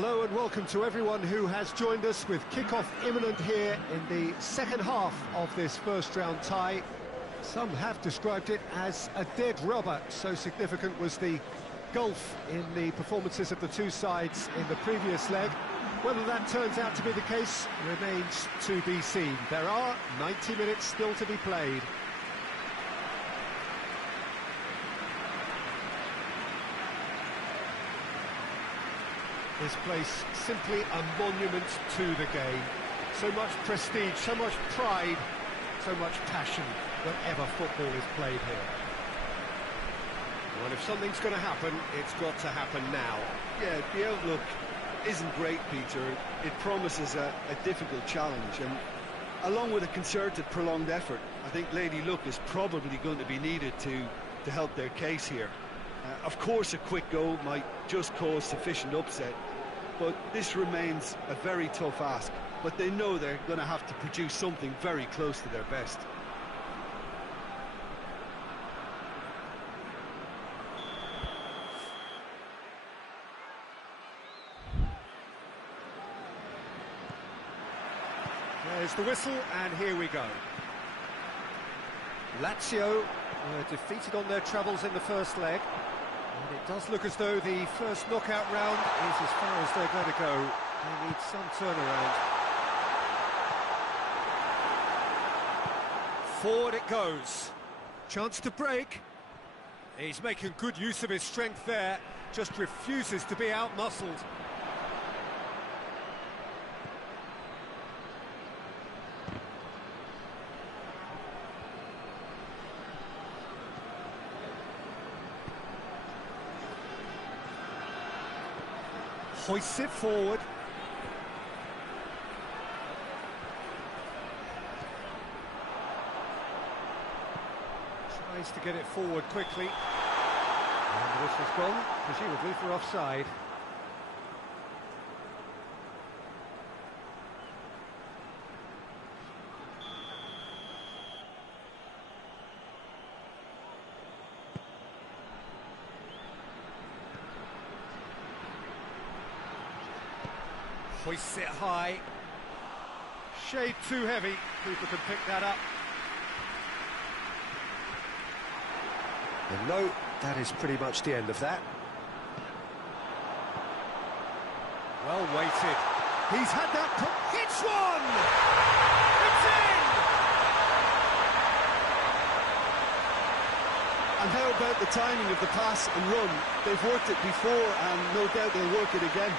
Hello and welcome to everyone who has joined us with kick-off imminent here in the second half of this first round tie. Some have described it as a dead rubber, so significant was the gulf in the performances of the two sides in the previous leg. Whether that turns out to be the case remains to be seen. There are 90 minutes still to be played. This place simply a monument to the game. So much prestige, so much pride, so much passion whenever football is played here. Well, if something's going to happen, it's got to happen now. Yeah, the outlook isn't great, Peter. It promises a difficult challenge, and along with a concerted, prolonged effort, I think Lady Luck is probably going to be needed to help their case here. Of course, a quick goal might just cause sufficient upset, but this remains a very tough ask. But they know they're going to have to produce something very close to their best. There's the whistle, and here we go. Lazio were defeated on their travels in the first leg, and it does look as though the first knockout round is as far as they're going to go. They need some turnaround. Forward it goes. Chance to break. He's making good use of his strength there, just refuses to be out-muscled. Hoists it forward. Tries to get it forward quickly. And the whistle's gone, presumably for offside. Hoists it high. Shade too heavy. People can pick that up. And no, that is pretty much the end of that. Well weighted. He's had that. Hits one! It's in! And how about the timing of the pass and run? They've worked it before, and no doubt they'll work it again.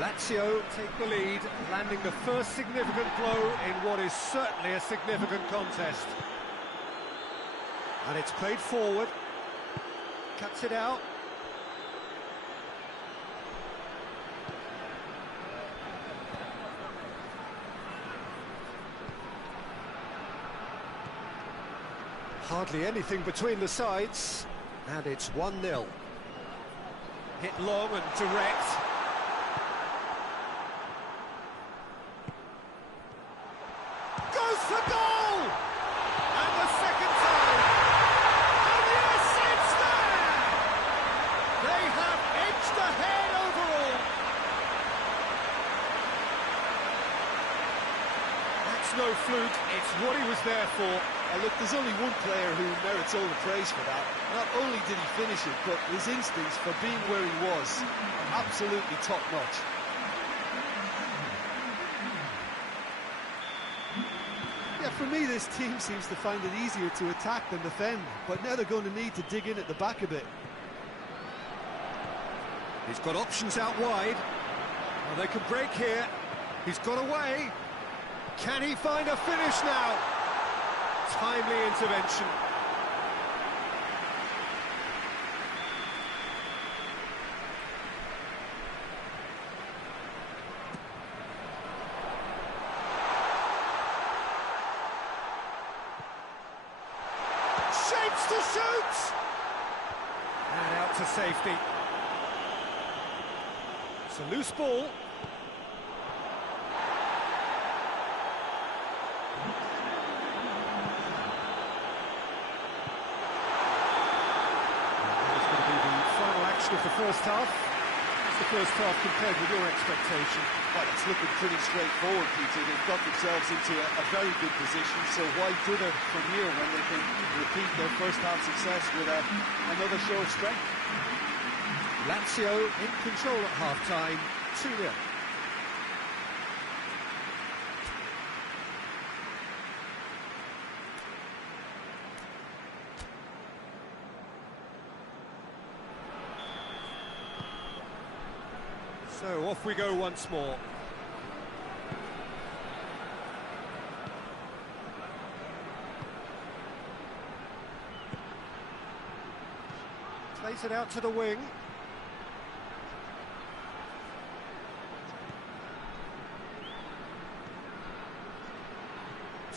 Lazio take the lead, landing the first significant blow in what is certainly a significant contest. And it's played forward, cuts it out. Hardly anything between the sides, and it's 1-0. Hit long and direct. For goal! And the second time! And yes, it's there! They have edged ahead overall! That's no fluke, it's what he was there for. Look, there's only one player who merits all the praise for that. Not only did he finish it, but his instincts for being where he was, absolutely top-notch. Yeah, for me, this team seems to find it easier to attack than defend, but now they're going to need to dig in at the back a bit. He's got options out wide. Well, they could break here. He's got away. Can he find a finish now? Timely intervention. Shapes to shoot! And out to safety. It's a loose ball. recollection of the first half? What's the first half compared with your expectation? Well, it's looking pretty straightforward, Peter. They've got themselves into a very good position, so why do it from here when they can repeat their first half success with another show of strength? Lazio in control at half-time, 2-0. So off we go once more. Plays it out to the wing.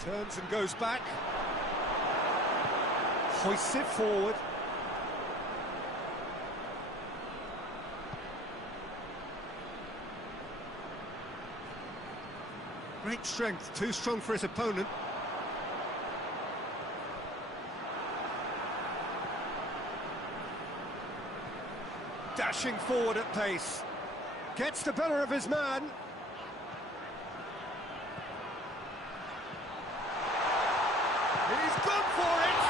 Turns and goes back. Hoists it forward. Great strength, too strong for his opponent. Dashing forward at pace. Gets the better of his man. He's gone for it!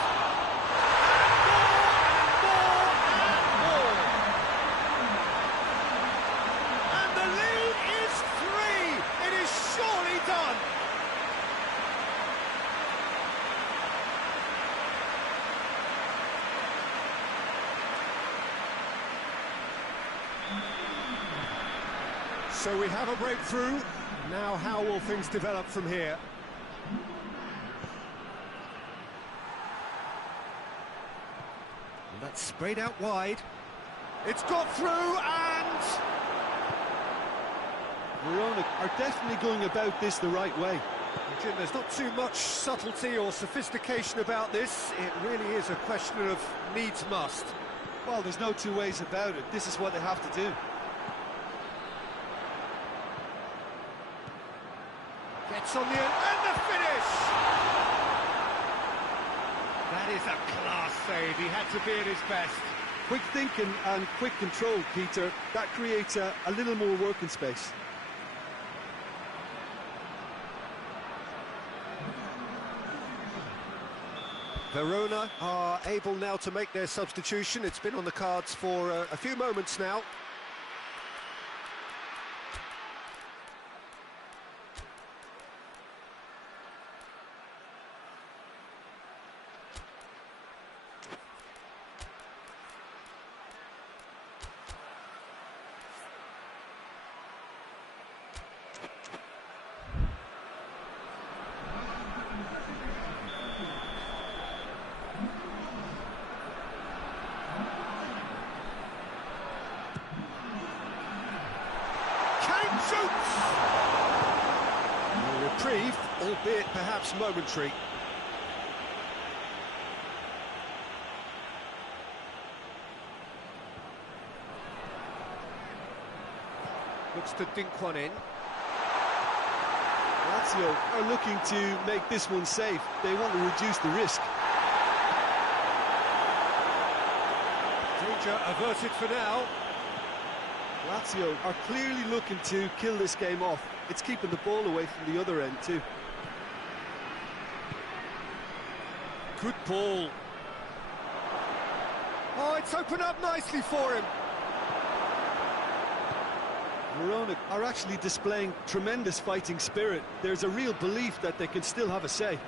And more! And the lead is 3! It is surely done! So we have a breakthrough. Now how will things develop from here? And that's sprayed out wide. It's got through and... Verona are definitely going about this the right way. Jim, there's not too much subtlety or sophistication about this. It really is a question of needs must. Well, there's no two ways about it. This is what they have to do. Gets on the end, and the finish! That is a class save. He had to be at his best. Quick thinking and quick control, Peter. That creates a little more working space. Verona are able now to make their substitution. It's been on the cards for a few moments now. Shoots! A reprieve, albeit perhaps momentary. Looks to dink one in. Lazio are looking to make this one safe. They want to reduce the risk. Danger averted for now. Lazio are clearly looking to kill this game off. It's keeping the ball away from the other end too. Good ball. Oh, it's opened up nicely for him. Verona are actually displaying tremendous fighting spirit. There's a real belief that they can still have a say.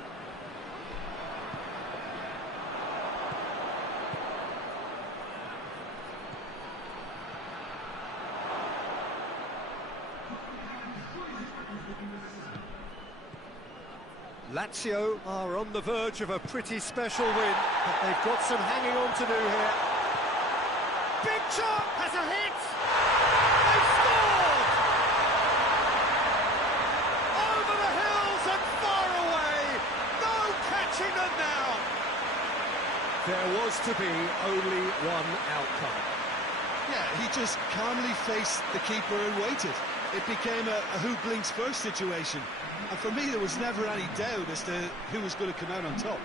Lazio are on the verge of a pretty special win, but they've got some hanging on to do here. Big chance! Has a hit! They've scored! Over the hills and far away! No catching them now! There was to be only one outcome. Yeah, he just calmly faced the keeper and waited. It became a who blinks first situation. And for me, there was never any doubt as to who was going to come out on top.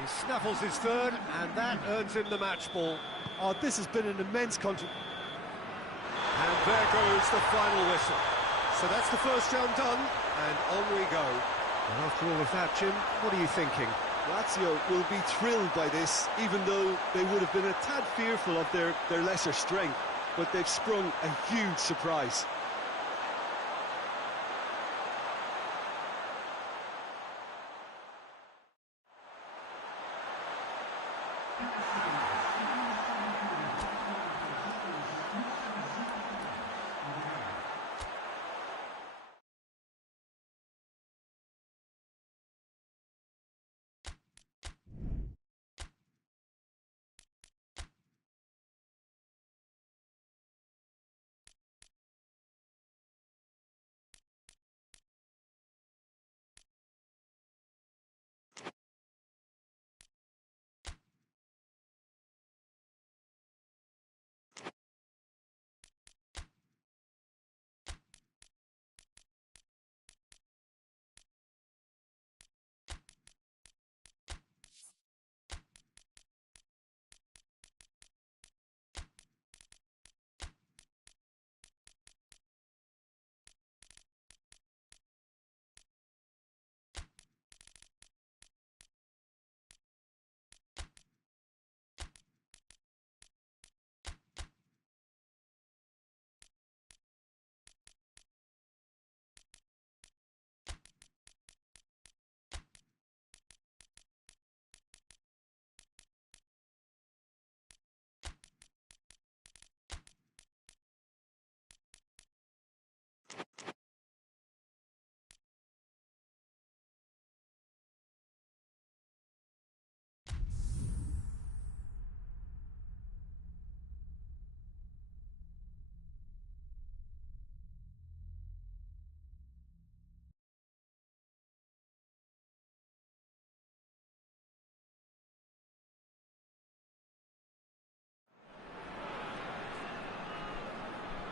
He snaffles his third, and that earns him the match ball. Oh, this has been an immense contribution. And there goes the final whistle. So that's the first round done, and on we go. And after all of that, Jim, what are you thinking? Lazio will be thrilled by this, even though they would have been a tad fearful of their lesser strength, but they've sprung a huge surprise.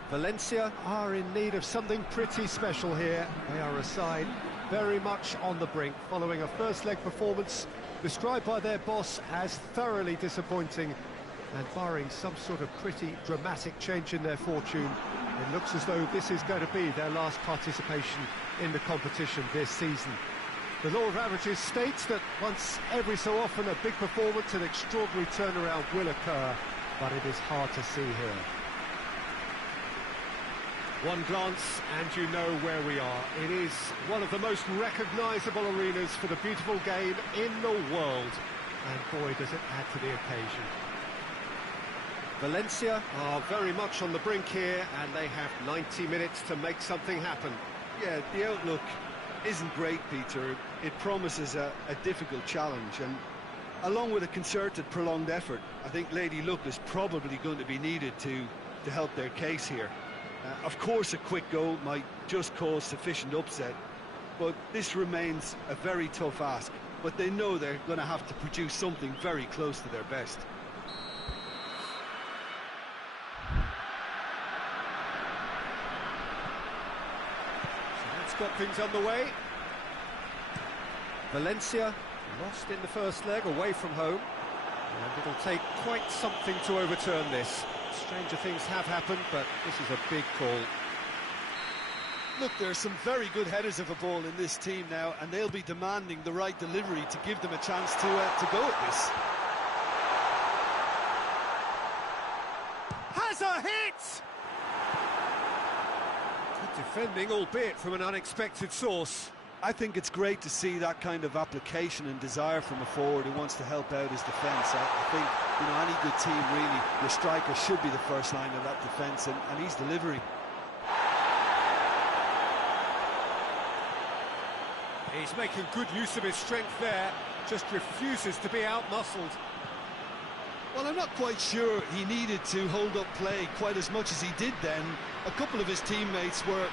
Valencia are in need of something pretty special here. They are a side very much on the brink, following a first-leg performance described by their boss as thoroughly disappointing. And barring some sort of pretty dramatic change in their fortune, it looks as though this is going to be their last participation in the competition this season. The law of averages states that once every so often a big performance and extraordinary turnaround will occur, but it is hard to see here. One glance and you know where we are. It is one of the most recognisable arenas for the beautiful game in the world. And boy, does it add to the occasion. Valencia are very much on the brink here, and they have 90 minutes to make something happen. Yeah, the outlook isn't great, Peter. It promises a difficult challenge, and along with a concerted, prolonged effort, I think Lady Luck is probably going to be needed to help their case here. Of course, a quick goal might just cause sufficient upset, but this remains a very tough ask. But they know they're going to have to produce something very close to their best. So that's got things underway. Valencia lost in the first leg away from home, and it'll take quite something to overturn this. Stranger things have happened, but this is a big call. Look, there are some very good headers of a ball in this team now, and they'll be demanding the right delivery to give them a chance to go at this. Has a hit! Good defending, albeit from an unexpected source. I think it's great to see that kind of application and desire from a forward who wants to help out his defence. I think, you know, any good team, really, your striker should be the first line of that defence, and he's delivering. He's making good use of his strength there, just refuses to be out-muscled. Well, I'm not quite sure he needed to hold up play quite as much as he did then. A couple of his teammates were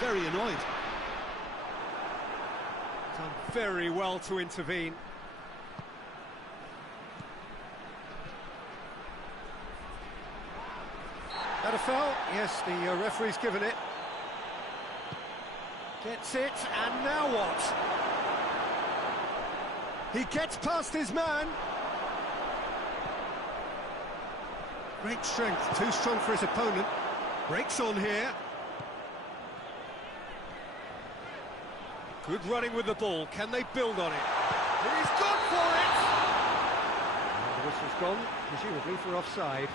very annoyed. Done very well to intervene. That a foul? Yes, the referee's given it. Gets it, and now what? He gets past his man. Great strength, too strong for his opponent. Breaks on here. Good running with the ball. Can they build on it? He's gone for it! And the whistle's gone, presumably for offside.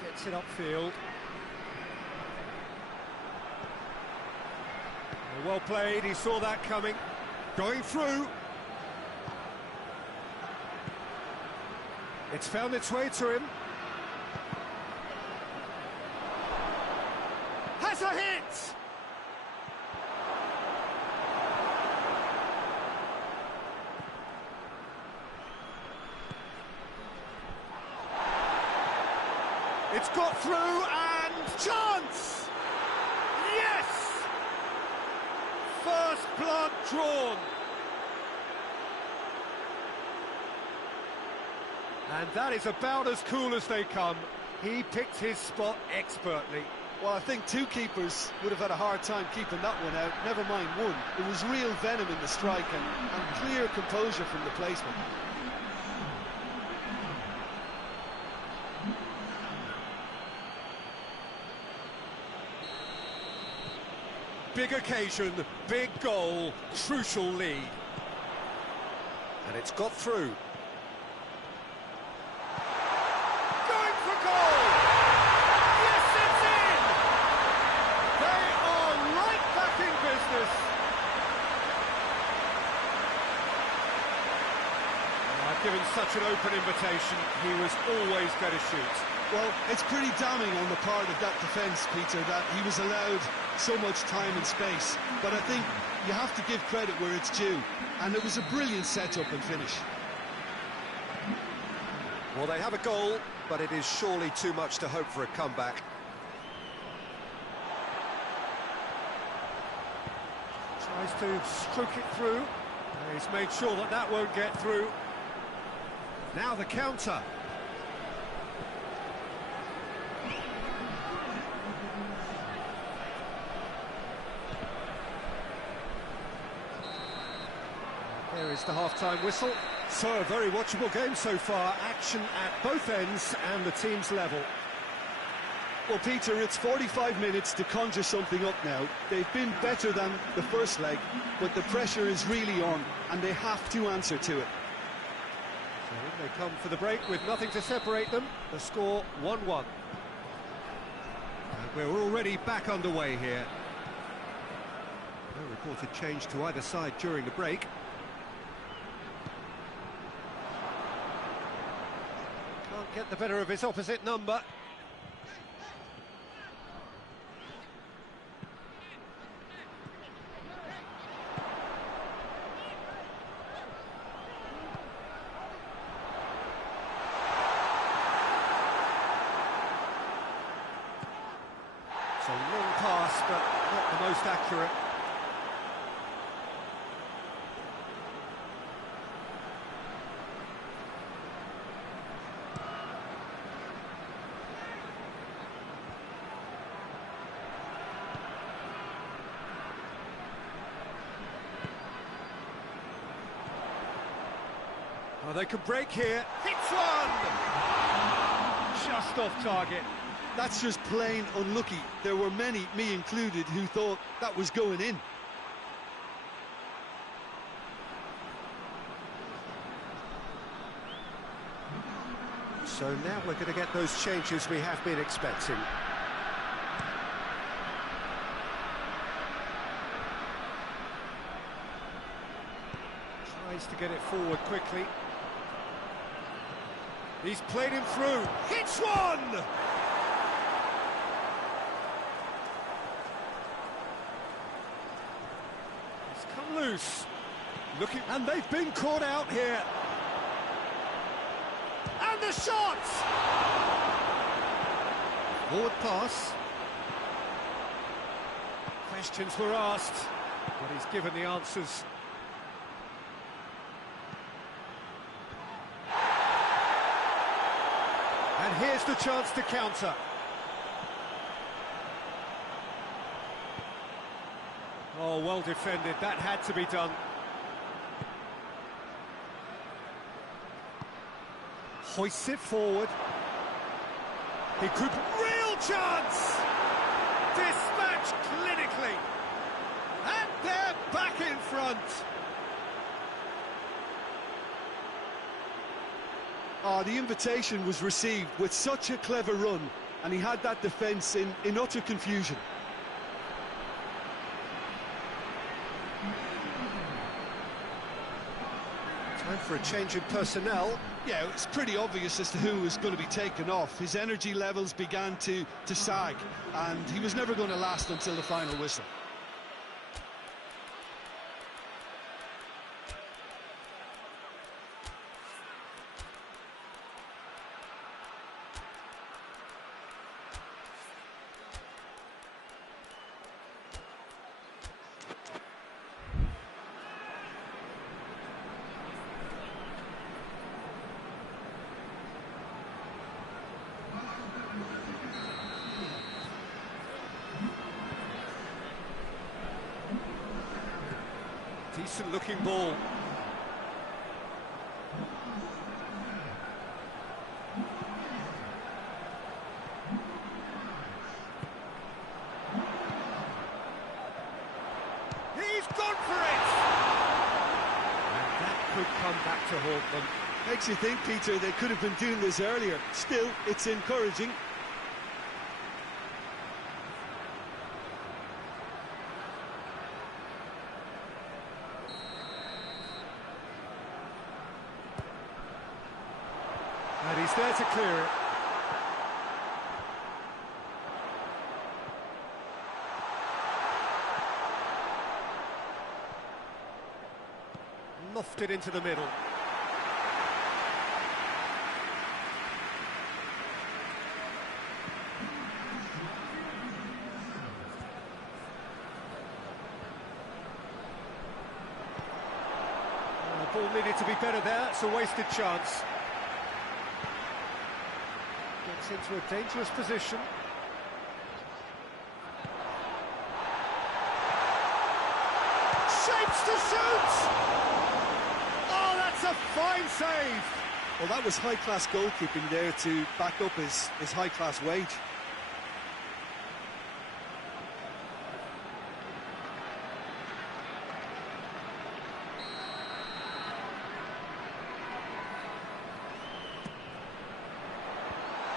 Gets it upfield. Well played, he saw that coming. Going through. It's found its way to him. Has a hit! It's got through and chance! Yes! First blood drawn. And that is about as cool as they come. He picked his spot expertly. Well, I think two keepers would have had a hard time keeping that one out, never mind one. It was real venom in the strike and clear composure from the placement. Big occasion, big goal, crucial lead. And it's got through. Going for goal! Yes, it's in! They are right back in business. Given such an open invitation, he was always going to shoot. Well, it's pretty damning on the part of that defence, Peter, that he was allowed so much time and space. But I think you have to give credit where it's due. And it was a brilliant setup and finish. Well, they have a goal, but it is surely too much to hope for a comeback. Tries to stroke it through. He's made sure that that won't get through. Now the counter. There is the half-time whistle. So, a very watchable game so far. Action at both ends and the team's level. Well, Peter, it's 45 minutes to conjure something up now. They've been better than the first leg, but the pressure is really on, and they have to answer to it. So they come for the break with nothing to separate them. The score 1-1. And we're already back underway here. No reported change to either side during the break. Can't get the better of his opposite number. It's a long pass, but not the most accurate. Oh, they can break here. Hits one! Just off target. That's just plain unlucky. There were many, me included, who thought that was going in. So now we're going to get those changes we have been expecting. Tries to get it forward quickly. He's played him through. Hits one! He's come loose. Looking, and they've been caught out here. And the shot! Forward pass. Questions were asked, but he's given the answers. And here's the chance to counter. Oh, well defended, that had to be done. Hoists it forward. He could... Real chance! Dispatched clinically. And they're back in front. Oh, the invitation was received with such a clever run, and he had that defence in utter confusion. Time for a change in personnel. Yeah, it's pretty obvious as to who was going to be taken off. His energy levels began to sag, and he was never going to last until the final whistle. Decent looking ball. He's gone for it! And that could come back to haunt them. Makes you think, Peter, they could have been doing this earlier. Still, it's encouraging. And he's there to clear it. Lofted into the middle. The ball needed to be better there, it's a wasted chance. Gets into a dangerous position. Shapes to shoot! Oh, that's a fine save! Well, that was high-class goalkeeping there to back up his high-class wage.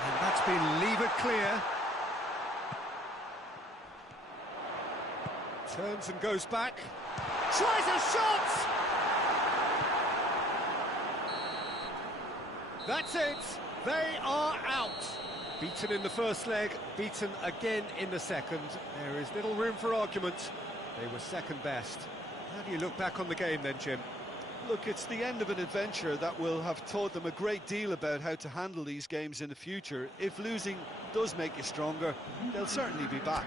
And that's been levered clear. Turns and goes back. Tries a shot! That's it. They are out. Beaten in the first leg, beaten again in the second. There is little room for argument. They were second best. How do you look back on the game then, Jim? Look, it's the end of an adventure that will have taught them a great deal about how to handle these games in the future. If losing does make you stronger, they'll certainly be back.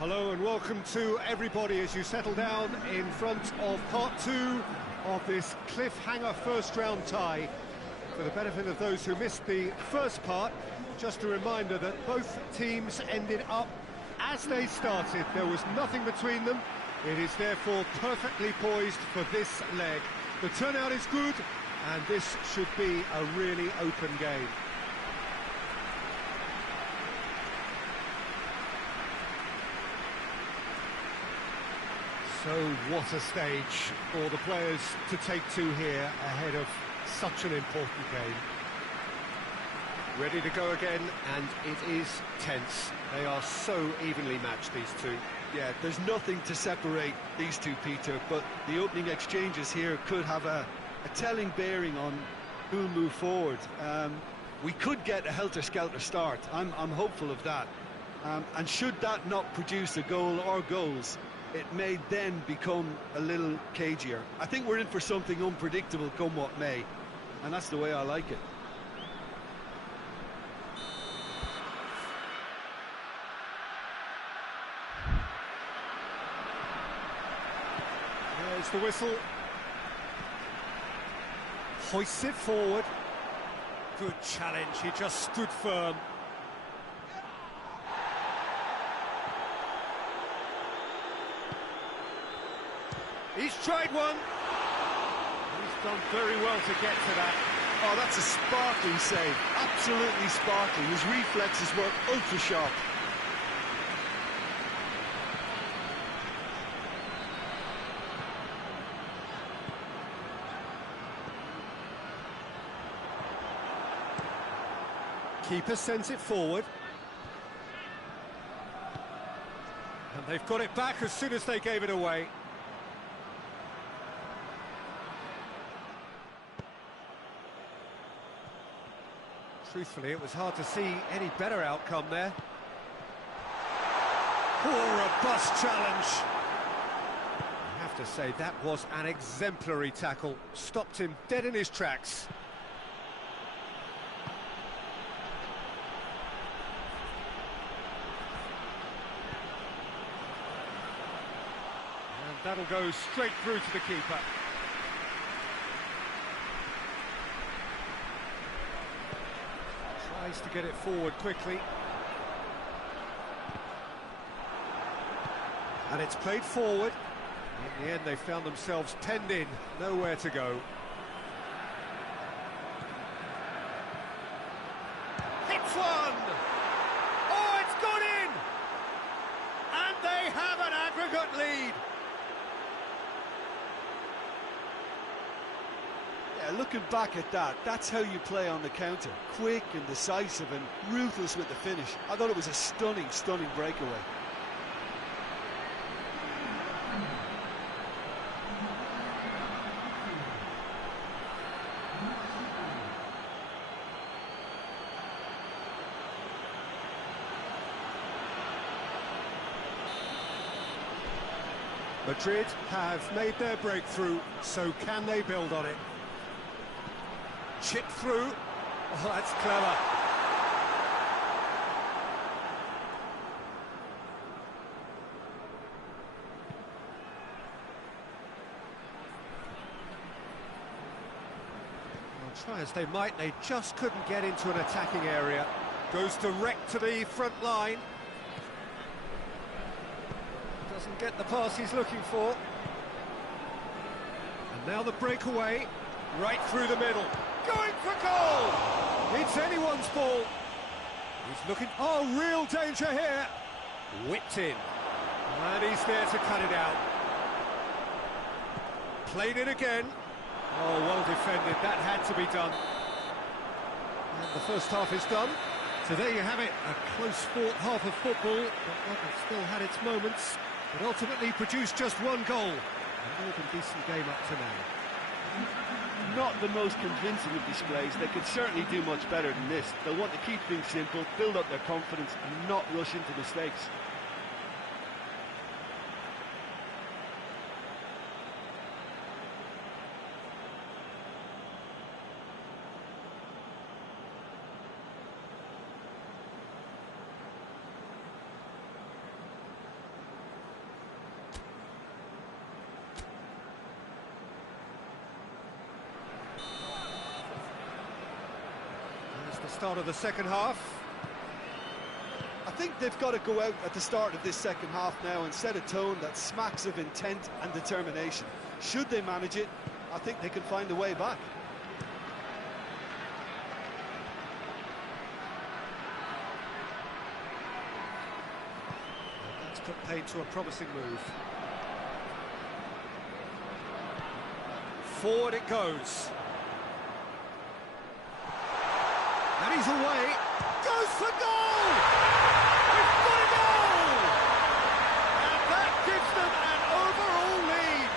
Hello and welcome to everybody as you settle down in front of part two of this cliffhanger first round tie. For the benefit of those who missed the first part, just a reminder that both teams ended up as they started. There was nothing between them. It is therefore perfectly poised for this leg. The turnout is good and this should be a really open game. So what a stage for the players to take to here ahead of such an important game. Ready to go again, and it is tense. They are so evenly matched, these two. Yeah, there's nothing to separate these two, Peter, but the opening exchanges here could have a telling bearing on who'll move forward. We could get a helter-skelter start. I'm hopeful of that. And should that not produce a goal or goals, it may then become a little cagier. I think we're in for something unpredictable, come what may, and that's the way I like it. There's the whistle. Hoists it forward. Good challenge, he just stood firm. He's tried one. He's done very well to get to that. Oh, that's a sparkling save. Absolutely sparkling. His reflexes were ultra sharp. Keeper sends it forward. And they've got it back as soon as they gave it away. Truthfully, it was hard to see any better outcome there. Poor robust challenge. I have to say, that was an exemplary tackle. Stopped him dead in his tracks. And that'll go straight through to the keeper. Tries to get it forward quickly. And it's played forward. In the end, they found themselves penned in, nowhere to go. Hits one! Oh, it's gone in! And they have an aggregate lead. Yeah, looking back at that, that's how you play on the counter. Quick and decisive and ruthless with the finish. I thought it was a stunning, stunning breakaway. Madrid have made their breakthrough, so can they build on it? Chip through. Oh, that's clever. Well, try as they might, they just couldn't get into an attacking area. Goes direct to the front line. Doesn't get the pass he's looking for. And now the breakaway, right through the middle. Going for goal! It's anyone's ball. He's looking... Oh, real danger here. Whipped in. And he's there to cut it out. Played it again. Oh, well defended. That had to be done. And the first half is done. So there you have it. A close-fought half of football, but one that still had its moments, but ultimately produced just one goal. A more than decent game up to now. Not the most convincing of displays. They could certainly do much better than this. They'll want to keep things simple, build up their confidence and not rush into mistakes. the start of the second half. I think they've got to go out at the start of this second half now and set a tone that smacks of intent and determination. Should they manage it, I think they can find a way back. That's put paid to a promising move. Forward it goes. And he's away. Goes for goal! We've got a goal! And that gives them an overall lead.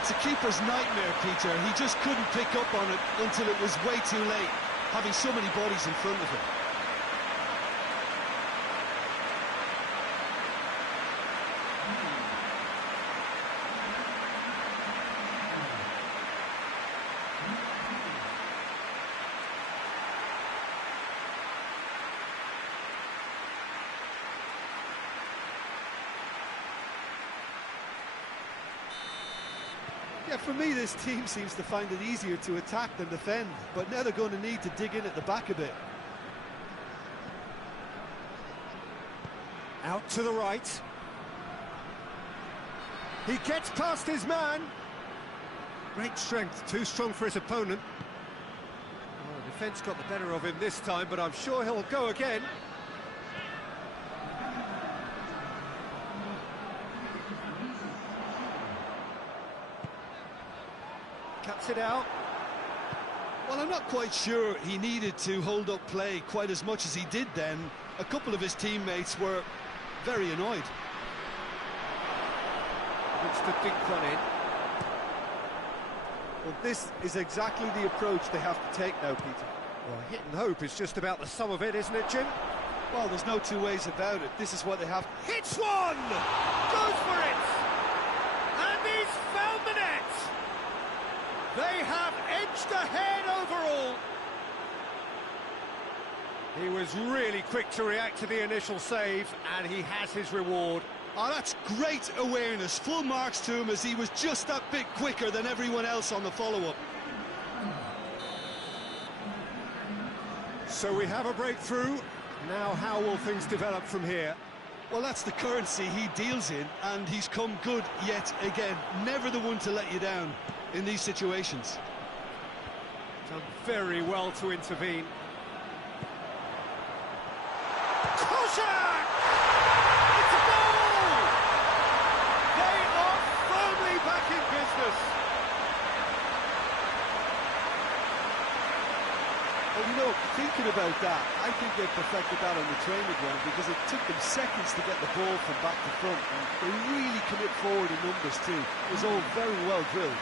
It's a keeper's nightmare, Peter. He just couldn't pick up on it until it was way too late, having so many bodies in front of him. Yeah, for me, this team seems to find it easier to attack than defend, but now they're going to need to dig in at the back a bit. Out to the right. He gets past his man. Great strength, too strong for his opponent. Well, the defence got the better of him this time, but I'm sure he'll go again. Cuts it out. Well, I'm not quite sure he needed to hold up play quite as much as he did then. A couple of his teammates were very annoyed. Looks to dink one in. Well, this is exactly the approach they have to take now, Peter. Well, hit and hope is just about the sum of it, isn't it, Jim? Well, there's no two ways about it. This is what they have. Hits one! Goes for it! And he's found the net! They have edged ahead overall. He was really quick to react to the initial save, and he has his reward. Oh, that's great awareness. Full marks to him, as he was just that bit quicker than everyone else on the follow-up. So we have a breakthrough. Now how will things develop from here? Well, that's the currency he deals in, and he's come good yet again. Never the one to let you down in these situations. Done very well to intervene. It's a goal! They are firmly back in business. Well, you know, thinking about that, I think they perfected that on the training ground, because it took them seconds to get the ball from back to front, and they really commit forward in numbers too. It was all very well drilled.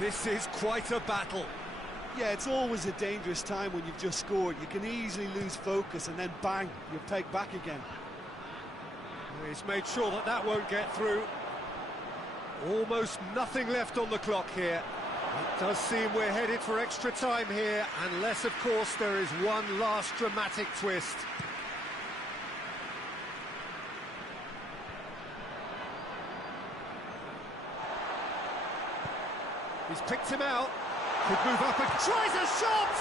This is quite a battle. Yeah, it's always a dangerous time when you've just scored. You can easily lose focus and then bang, you're pegged back again. He's made sure that that won't get through. Almost nothing left on the clock here. It does seem we're headed for extra time here, unless, of course, there is one last dramatic twist. He's picked him out. Could move up and tries a shot!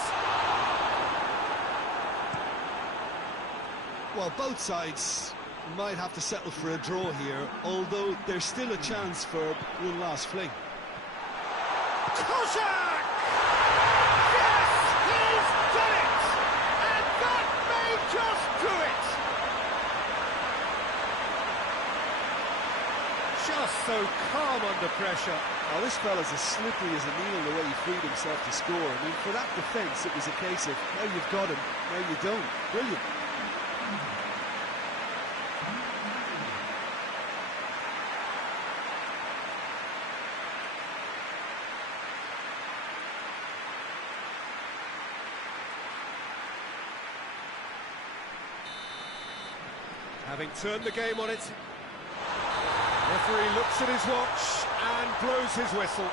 Well, both sides might have to settle for a draw here, although there's still a chance for one last fling. Kozak! Yes, he's done it! And that may just do it! Just so calm under pressure. Oh, this fella's as slippery as a needle the way he freed himself to score. I mean, for that defence, it was a case of, now you've got him, now you don't. Brilliant. Having turned the game on its... Referee looks at his watch and blows his whistle.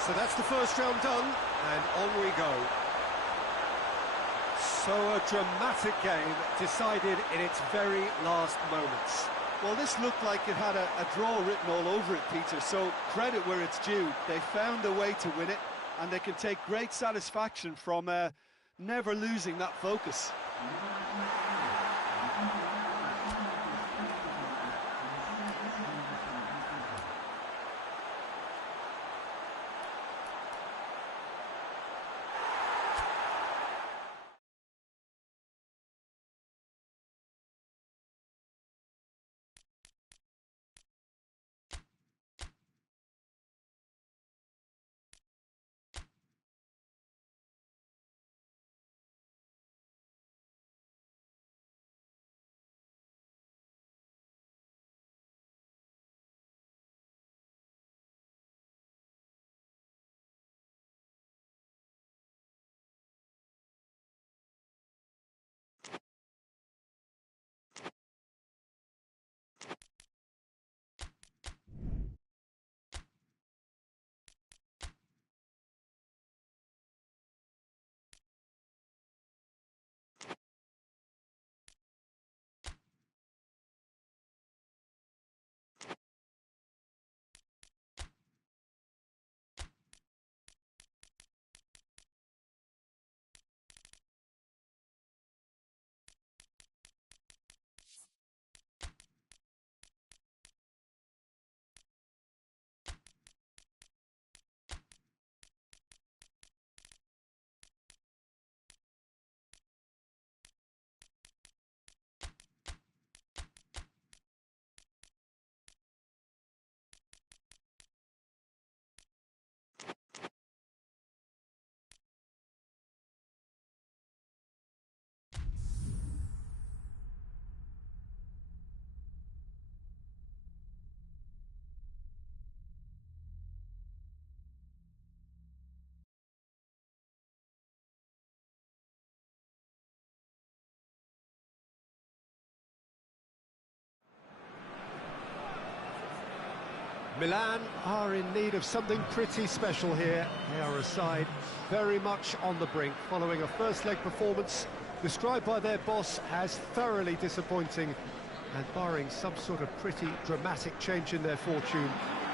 So that's the first round done, and on we go. So a dramatic game decided in its very last moments. Well, this looked like it had a draw written all over it, Peter, so credit where it's due. They found a way to win it, and they can take great satisfaction from never losing that focus. Milan are in need of something pretty special here. They are a side very much on the brink, following a first-leg performance described by their boss as thoroughly disappointing, and barring some sort of pretty dramatic change in their fortune,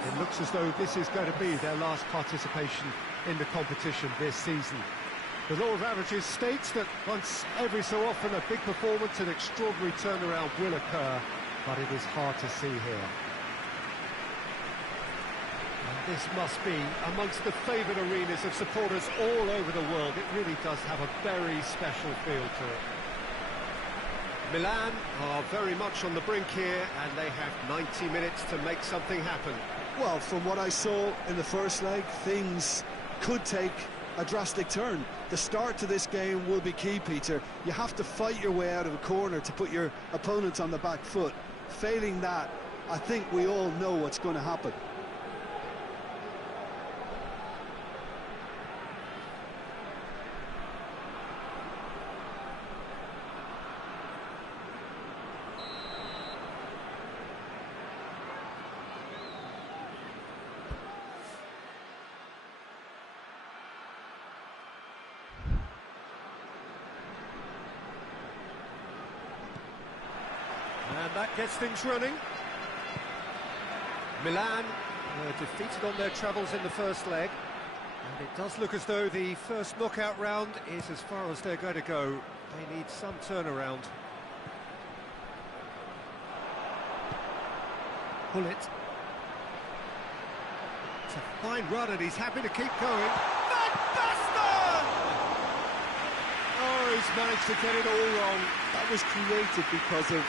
it looks as though this is going to be their last participation in the competition this season. The law of averages states that once every so often a big performance and extraordinary turnaround will occur, but it is hard to see here. And this must be amongst the favoured arenas of supporters all over the world. It really does have a very special feel to it. Milan are very much on the brink here, and they have 90 minutes to make something happen. Well, from what I saw in the first leg, things could take a drastic turn. The start to this game will be key, Peter. You have to fight your way out of a corner to put your opponent on the back foot. Failing that, I think we all know what's going to happen. And that gets things running. Milan were defeated on their travels in the first leg, and it does look as though the first knockout round is as far as they're going to go. They need some turnaround. Bullet. It's a fine run, and he's happy to keep going. Oh, he's managed to get it all wrong. That was created because of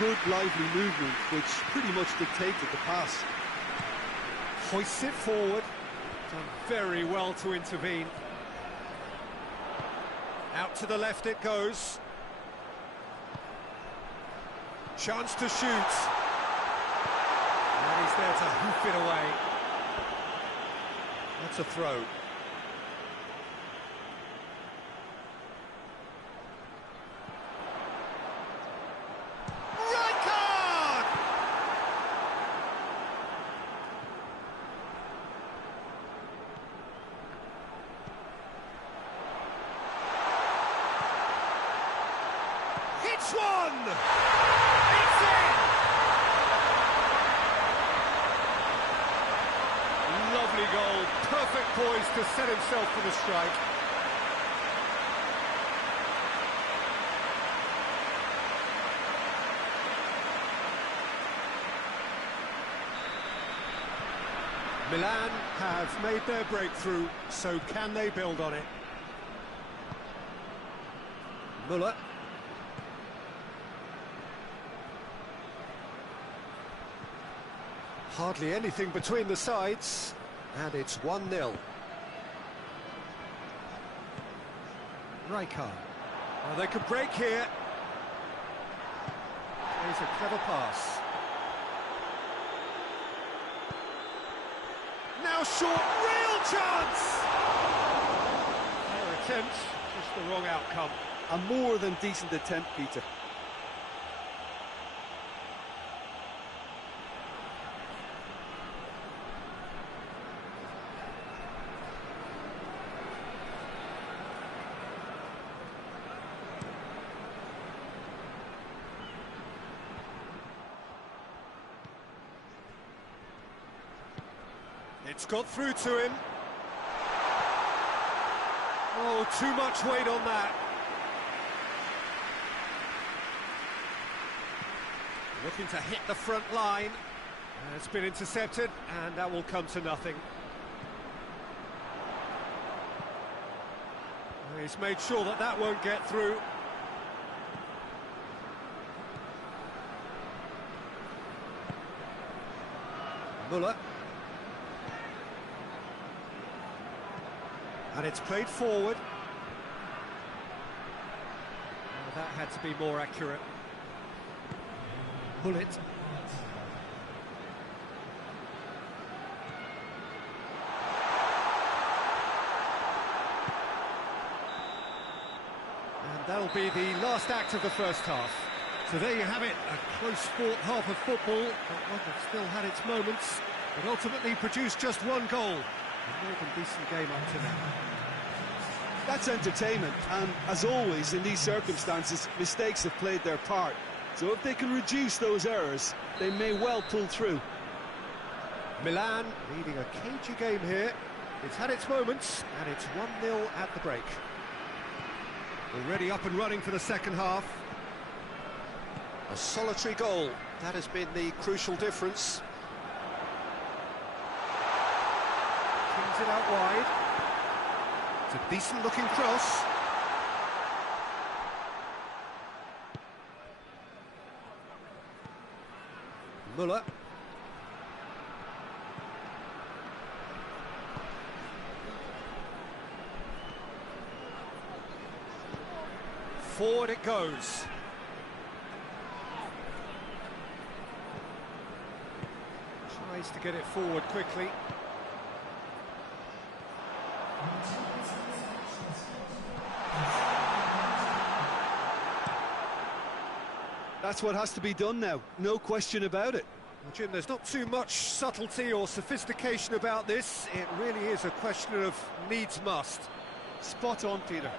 good, lively movement, which pretty much dictated the pass. Hoists it forward. Done very well to intervene. Out to the left it goes. Chance to shoot. And he's there to hoof it away. That's a throw. It's one! It's in! Lovely goal, perfect poise to set himself for the strike. Milan have made their breakthrough, so can they build on it? Müller. Hardly anything between the sides, and it's 1-0. Rijkaard. Well, they could break here. Here's a clever pass. Now short, real chance! Their attempt, just the wrong outcome. A more than decent attempt, Peter. It's got through to him. Oh, too much weight on that. Looking to hit the front line. It's been intercepted, and that will come to nothing. He's made sure that that won't get through. Müller. And it's played forward. Oh, that had to be more accurate. Pull it. And that'll be the last act of the first half. So there you have it, a close-fought half of football, but one that still had its moments, but ultimately produced just one goal. A more than decent game up to now. That's entertainment, and as always in these circumstances, mistakes have played their part. So if they can reduce those errors, they may well pull through. Milan leading a cagey game here. It's had its moments, and it's 1-0 at the break. Already up and running for the second half. A solitary goal, that has been the crucial difference. Kings it out wide. It's a decent-looking cross. Müller. Forward it goes. Tries to get it forward quickly. That's what has to be done now, no question about it. Well, Jim, there's not too much subtlety or sophistication about this. It really is a question of needs must. Spot on, Peter.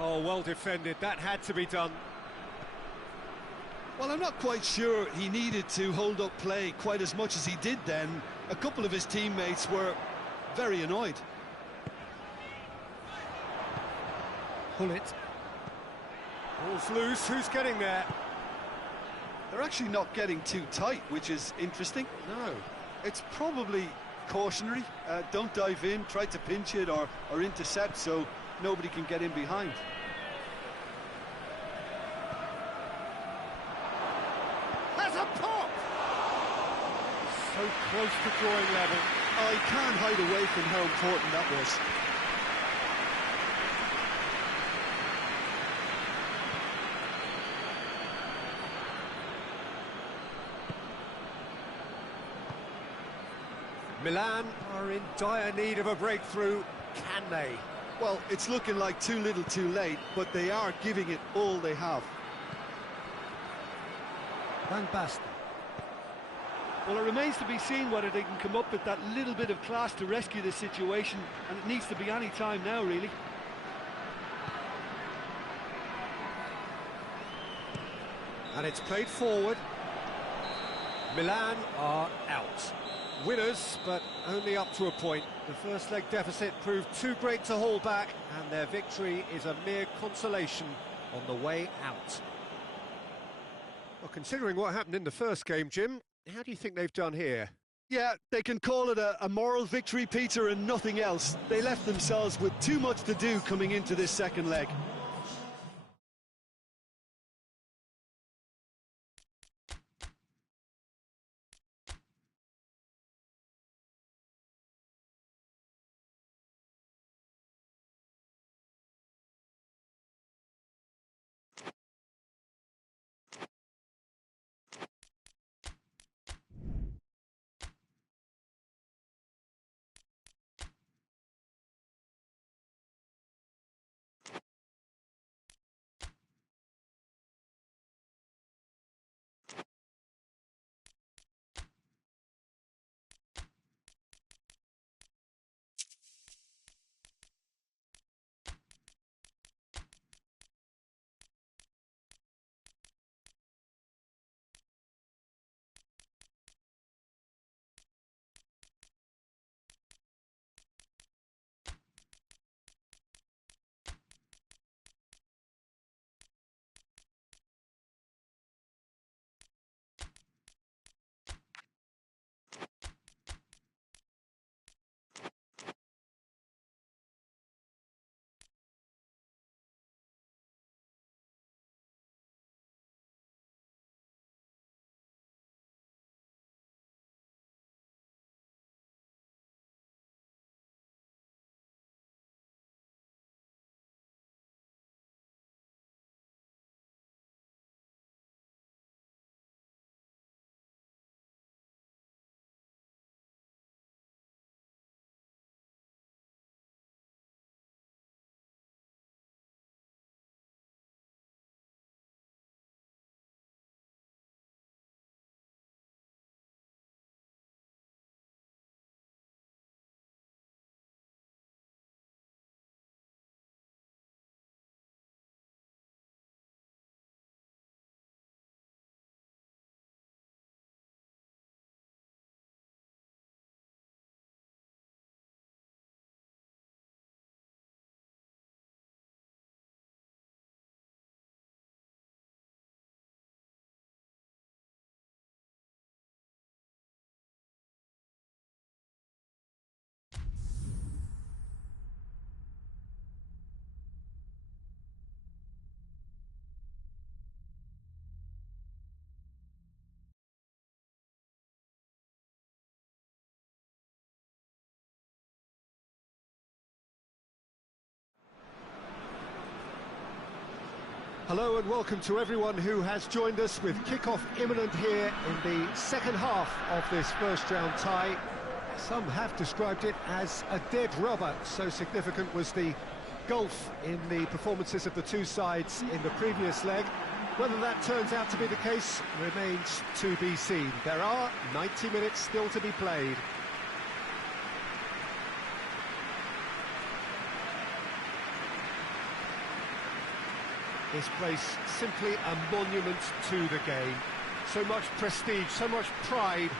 Oh, well defended. That had to be done. Well, I'm not quite sure he needed to hold up play quite as much as he did then. A couple of his teammates were very annoyed. Pull it. Ball's loose. Who's getting there? They're actually not getting too tight, which is interesting. No. It's probably cautionary. Don't dive in, try to pinch it or intercept so nobody can get in behind. Has a pop! So close to drawing level. I can't hide away from how important that was. Milan are in dire need of a breakthrough. Can they? Well, it's looking like too little too late, but they are giving it all they have. Van Basten. Well, it remains to be seen whether they can come up with that little bit of class to rescue this situation, and it needs to be any time now, really. And it's played forward. Milan are out. Winners, but only up to a point. The first leg deficit proved too great to hold back, and their victory is a mere consolation on the way out. Well, considering what happened in the first game, Jim, how do you think they've done here? Yeah, they can call it a moral victory, Peter, and nothing else. They left themselves with too much to do coming into this second leg. Hello and welcome to everyone who has joined us with kick-off imminent here in the second half of this first round tie. Some have described it as a dead rubber, so significant was the gulf in the performances of the two sides in the previous leg. Whether that turns out to be the case remains to be seen. There are 90 minutes still to be played. This place simply a monument to the game. So much prestige, so much pride,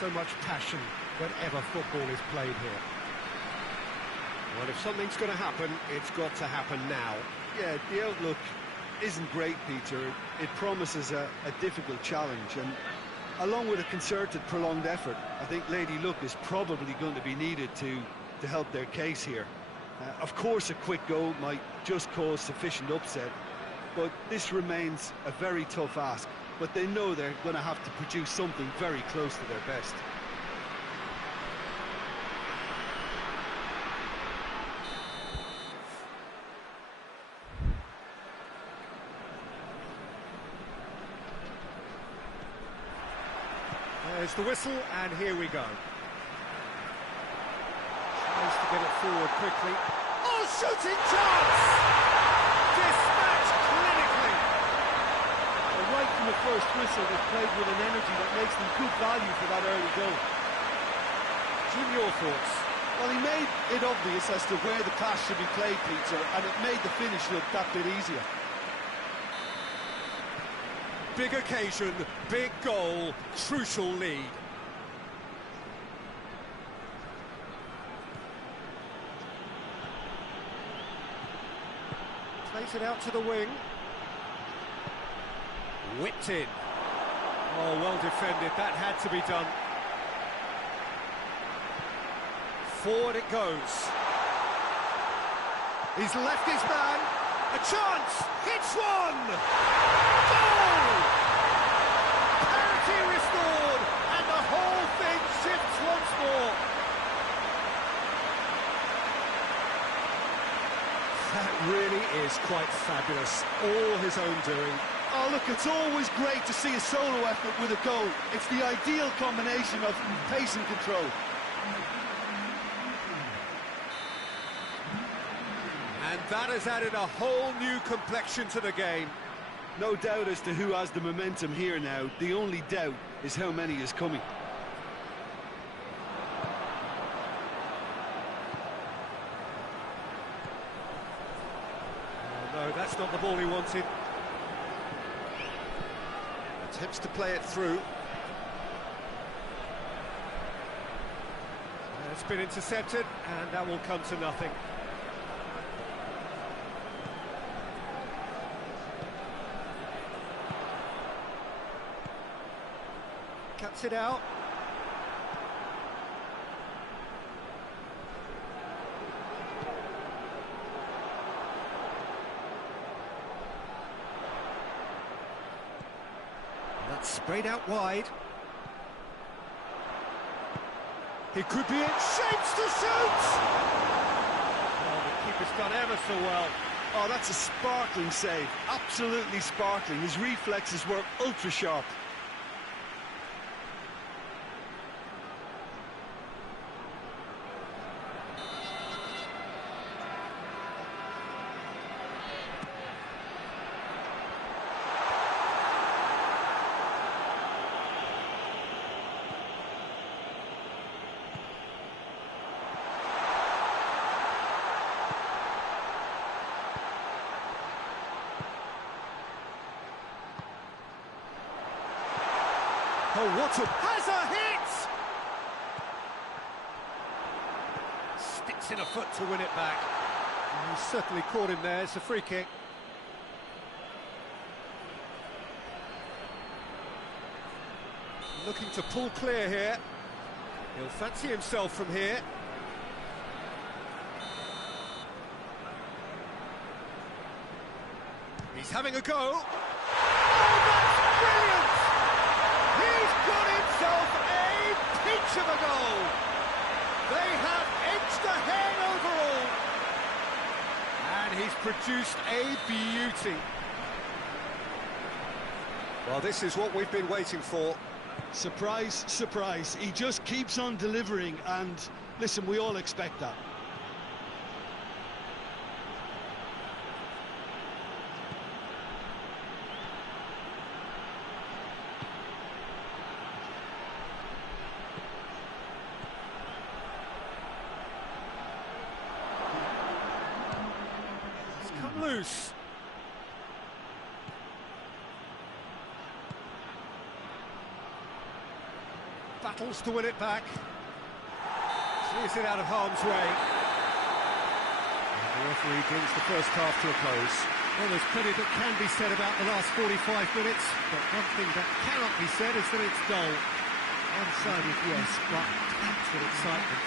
so much passion whenever football is played here. Well, if something's going to happen, it's got to happen now. Yeah, the outlook isn't great, Peter. It promises a difficult challenge, and along with a concerted, prolonged effort, I think Lady Luck is probably going to be needed to help their case here. Of course, a quick goal might just cause sufficient upset, but this remains a very tough ask. But they know they're going to have to produce something very close to their best. There's the whistle, and here we go. Tries to get it forward quickly. Oh, shooting chance! Dispatched clinically. Well, right from the first whistle, they've played with an energy that makes them good value for that early goal. Jim, your thoughts? Well, he made it obvious as to where the pass should be played, Peter, and it made the finish look that bit easier. big occasion, big goal, crucial lead. Plays it out to the wing. Whipped in. Oh, well defended, that had to be done. Forward it goes. He's left his man. A chance! Hits one! Goal! Parity restored, and the whole thing shifts once more. That really is quite fabulous. All his own doing. Oh, look, it's always great to see a solo effort with a goal. It's the ideal combination of pace and control. And that has added a whole new complexion to the game. No doubt as to who has the momentum here now. The only doubt is how many is coming. Oh, no, that's not the ball he wanted. Attempts to play it through. It's been intercepted, and that will come to nothing. Cuts it out. That's sprayed out wide. He could be in. Shapes to shoot! Oh, the keeper's done ever so well. Oh, that's a sparkling save. Absolutely sparkling. His reflexes were ultra sharp. Oh, what a... Has a hit! Sticks in a foot to win it back. And he certainly caught him there. It's a free kick. Looking to pull clear here. He'll fancy himself from here. He's having a go. Oh, that's brilliant! He's got himself a pinch of a goal. They have edged ahead overall. And he's produced a beauty. Well, this is what we've been waiting for. Surprise, surprise. He just keeps on delivering, and listen, we all expect that. Come loose. Battles to win it back. Clears it out of harm's way. And the referee brings the first half to a close. Well, there's plenty that can be said about the last 45 minutes, but one thing that cannot be said is that it's dull. One-sided, yes, but packed with excitement.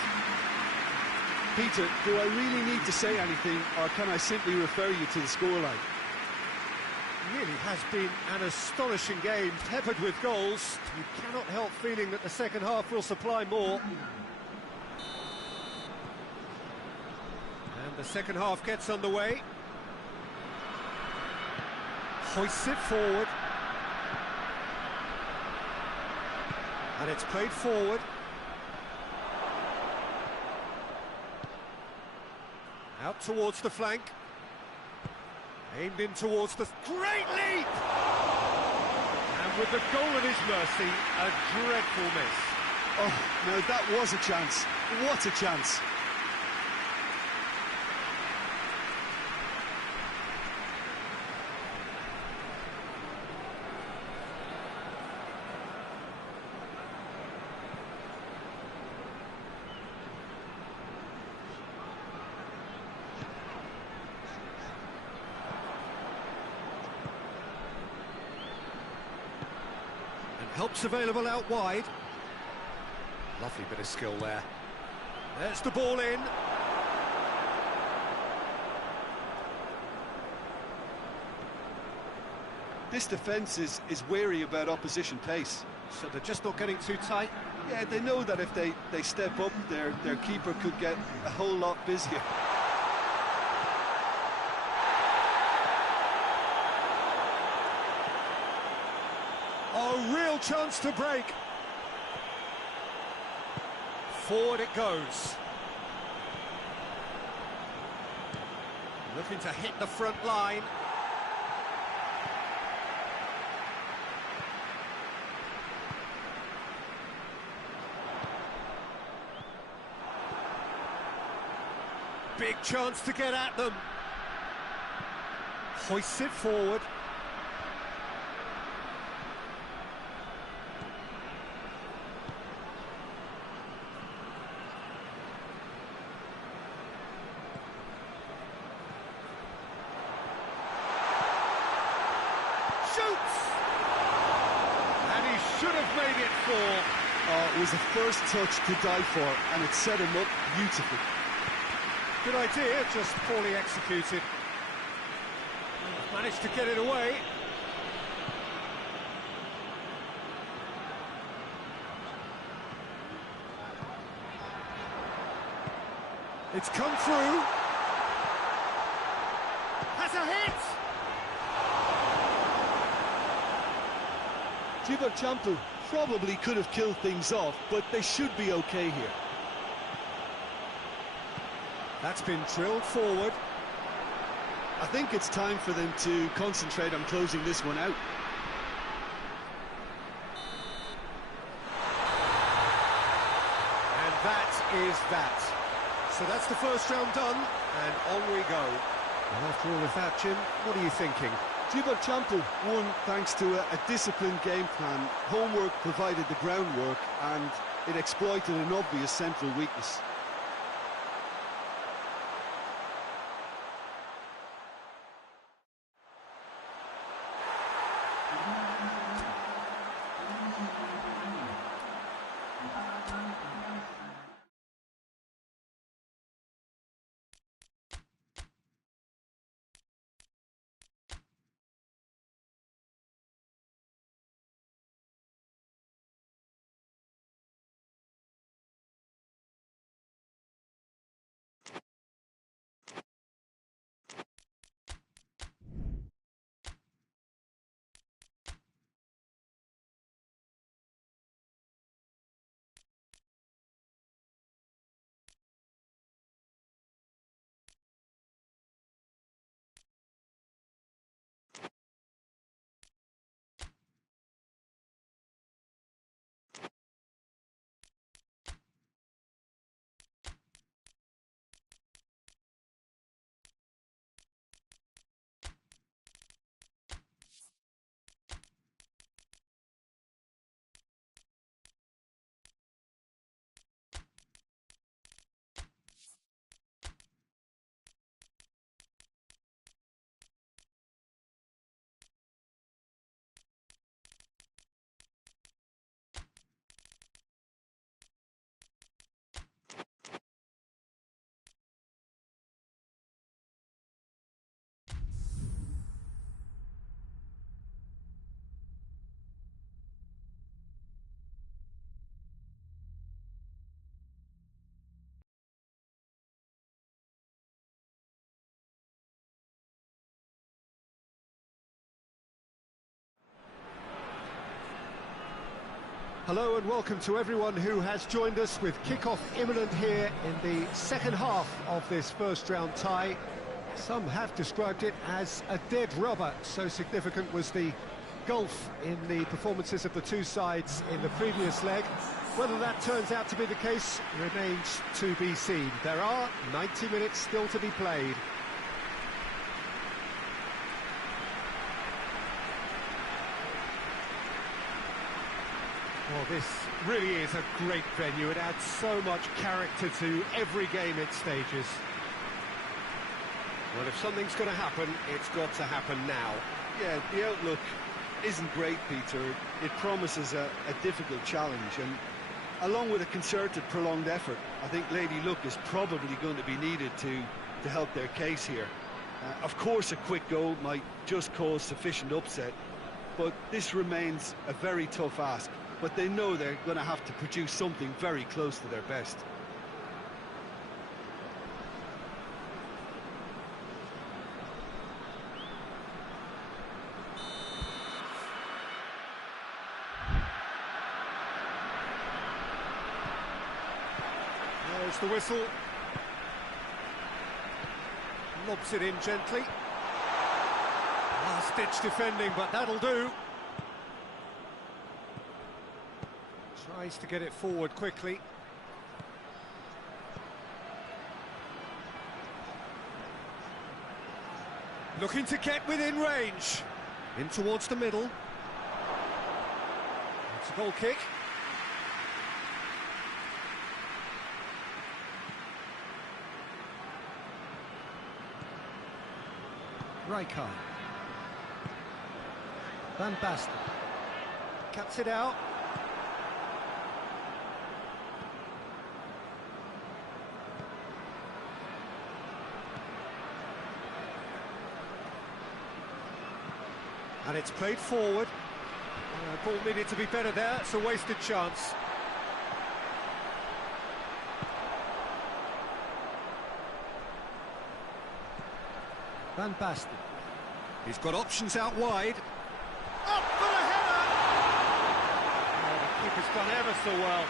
Peter, do I really need to say anything, or can I simply refer you to the scoreline? It really has been an astonishing game, peppered with goals. You cannot help feeling that the second half will supply more. And the second half gets underway. Hoists it forward. And it's played forward. Out towards the flank. Aimed in towards the... Great leap! And with the goal at his mercy, a dreadful miss. Oh, no, that was a chance. What a chance. Help's available out wide. Lovely bit of skill there. There's the ball in. This defence is wary about opposition pace. So they're just not getting too tight. Yeah, they know that if they step up, their keeper could get a whole lot busier. Oh, real chance to break. Forward it goes. Looking to hit the front line. Big chance to get at them. Hoists it forward. Shoots! And he should have made it fall. Oh, it was a first touch to die for, and it set him up beautifully. Good idea, just poorly executed. Managed to get it away. It's come through. Has a hit! Giberchampu probably could have killed things off, but they should be okay here. That's been drilled forward. I think it's time for them to concentrate on closing this one out. And that is that. So that's the first round done, and on we go. And after all of that, Jim, what are you thinking? Giberchampu won thanks to a disciplined game plan. Homework provided the groundwork, and it exploited an obvious central weakness. Hello and welcome to everyone who has joined us with kick-off imminent here in the second half of this first round tie. Some have described it as a dead rubber, so significant was the gulf in the performances of the two sides in the previous leg. Whether that turns out to be the case remains to be seen. There are 90 minutes still to be played. Well, this really is a great venue. It adds so much character to every game it stages. Well, if something's going to happen, it's got to happen now. Yeah, the outlook isn't great, Peter. It promises a difficult challenge, and along with a concerted, prolonged effort, I think Lady Luck is probably going to be needed to help their case here. Of course, a quick goal might just cause sufficient upset, but this remains a very tough ask. But they know they're going to have to produce something very close to their best. There's the whistle. Lobs it in gently. Last-ditch defending, but that'll do. Tries to get it forward quickly. Looking to get within range. In towards the middle. It's a goal kick. Rijkaard. Van Basten. Cuts it out. And it's played forward. Ball needed to be better there. It's a wasted chance. Van Basten. He's got options out wide. Up for the header! Oh, the keeper's done ever so well.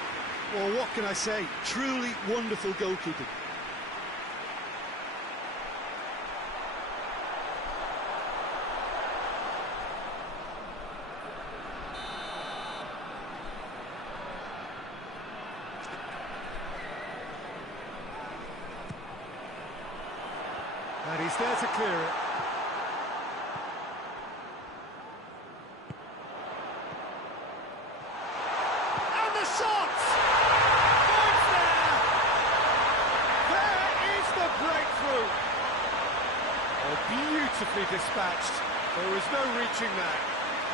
Well, what can I say? Truly wonderful goalkeeping. And he's there to clear it. And the shot! It's there! There is the breakthrough! Oh, beautifully dispatched. There was no reaching that.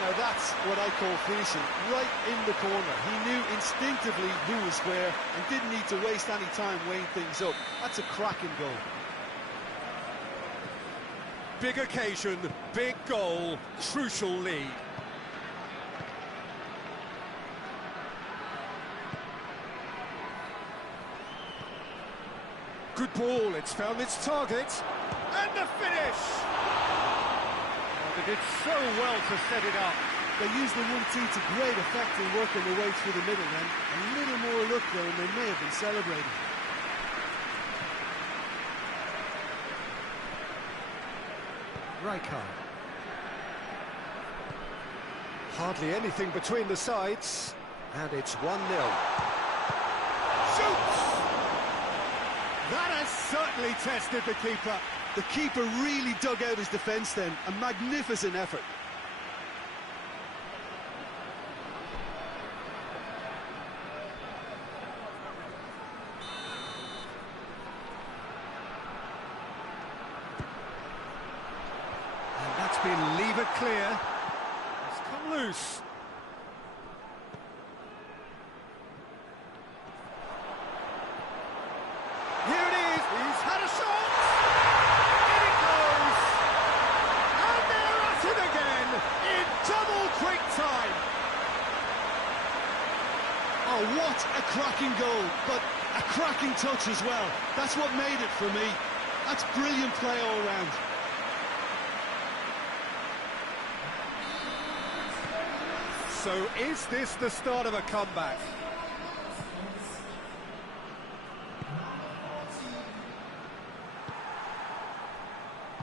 Now that's what I call finishing, right in the corner. He knew instinctively who was where and didn't need to waste any time weighing things up. That's a cracking goal. Big occasion, big goal, crucial lead. Good ball, it's found its target. And the finish! Oh, they did so well to set it up. They used the 1-2 to great effect in working their way through the middle then. A little more luck there and they may have been celebrating. Rijkaard. Hardly anything between the sides, and it's 1-0. Shoots! That has certainly tested the keeper. The keeper really dug out his defence then, a magnificent effort. Been levered clear. It's come loose. Here it is. He's had a shot. In it goes. And they're at it again in double quick time. Oh, what a cracking goal, but a cracking touch as well. That's what made it for me. That's brilliant play all round. So is this the start of a comeback?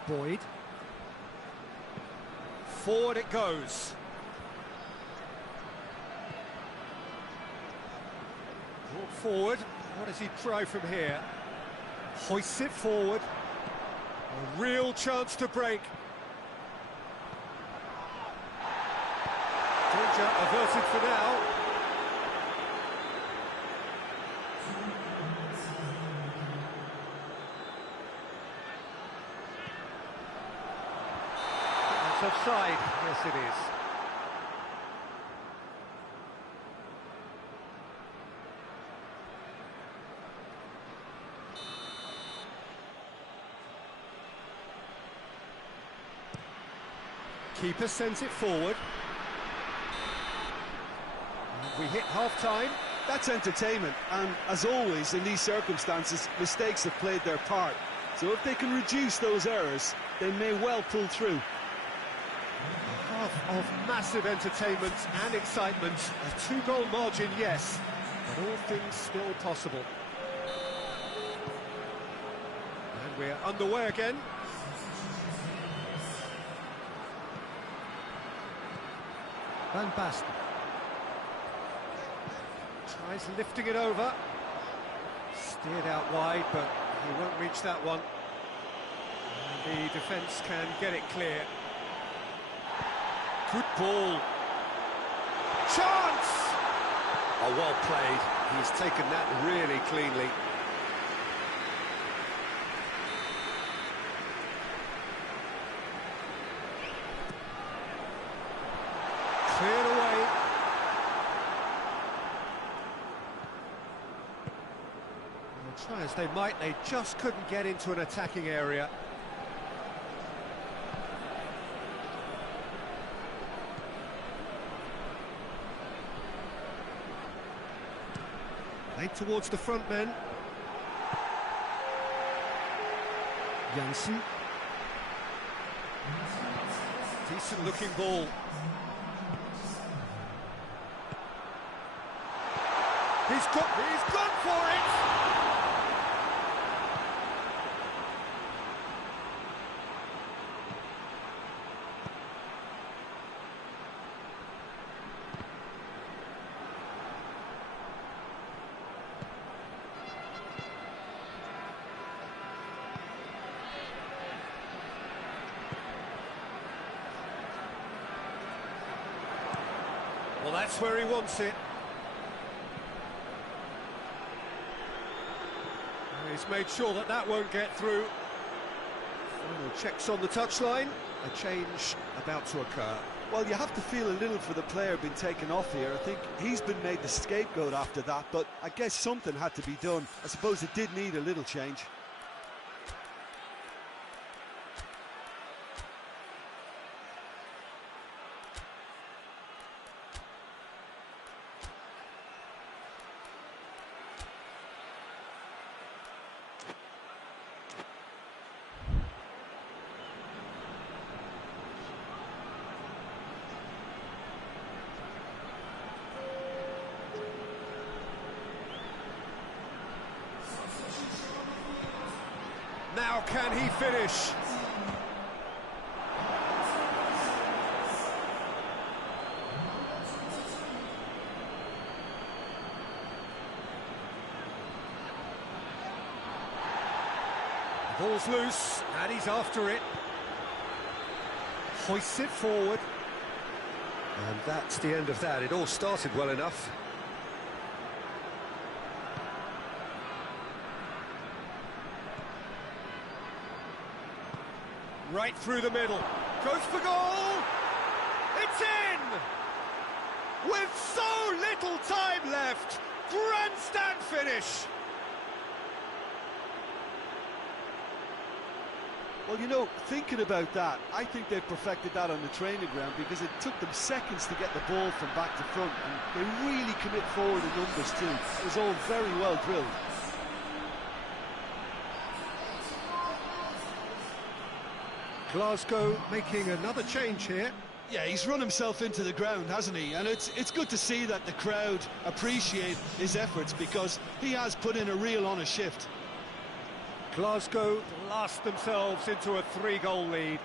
Boyd. Forward it goes. Brought forward. What does he try from here? Hoists it forward. A real chance to break. Danger averted for now. That's offside. Yes, it is. Keeper sends it forward. And we hit half-time. That's entertainment, and as always in these circumstances, mistakes have played their part. So if they can reduce those errors, they may well pull through. Half of massive entertainment and excitement. A 2-goal margin, yes, but all things still possible. And we're underway again. Van Basten tries lifting it over. Steered out wide, but he won't reach that one. And the defence can get it clear. Good ball. Chance! Oh, well played. He's taken that really cleanly. Cleared away. Well, try as they might, they just couldn't get into an attacking area. Played towards the front men. Janssen. Decent looking ball. He's gone for it! Well, that's where he wants it. He's made sure that that won't get through. Final checks on the touchline. A change about to occur. Well, you have to feel a little for the player being taken off here. I think he's been made the scapegoat after that, but I guess something had to be done. I suppose it did need a little change. Now can he finish? The ball's loose, and he's after it. Hoists it forward. And that's the end of that. It all started well enough. Right through the middle, goes for goal, it's in! With so little time left, grandstand finish! Well, you know, thinking about that, I think they've perfected that on the training ground because it took them seconds to get the ball from back to front, and they really commit forward in numbers too. It was all very well drilled. Glasgow making another change here. Yeah, he's run himself into the ground, hasn't he? And it's good to see that the crowd appreciate his efforts because he has put in a real honest shift. Glasgow blast themselves into a 3-goal lead.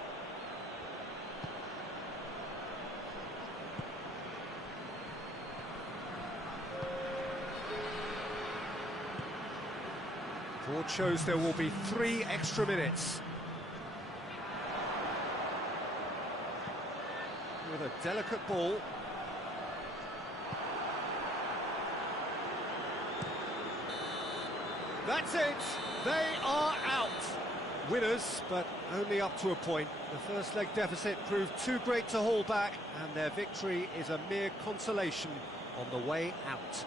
Board shows there will be 3 extra minutes. With a delicate ball. That's it! They are out! Winners, but only up to a point. The first leg deficit proved too great to hold back, and their victory is a mere consolation on the way out.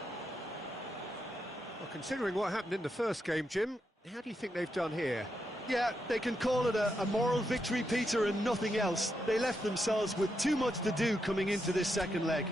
Well, considering what happened in the first game, Jim, how do you think they've done here? Yeah, they can call it a moral victory, Peter, and nothing else. They left themselves with too much to do coming into this second leg.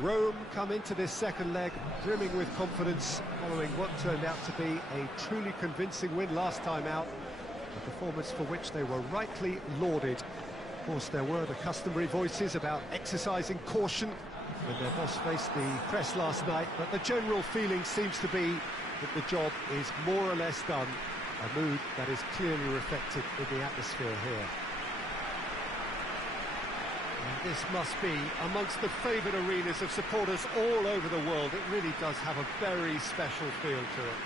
Rome come into this second leg brimming with confidence following what turned out to be a truly convincing win last time out, a performance for which they were rightly lauded. Of course, there were the customary voices about exercising caution when their boss faced the press last night, but the general feeling seems to be that the job is more or less done, a mood that is clearly reflected in the atmosphere here. And this must be amongst the favoured arenas of supporters all over the world. It really does have a very special feel to it.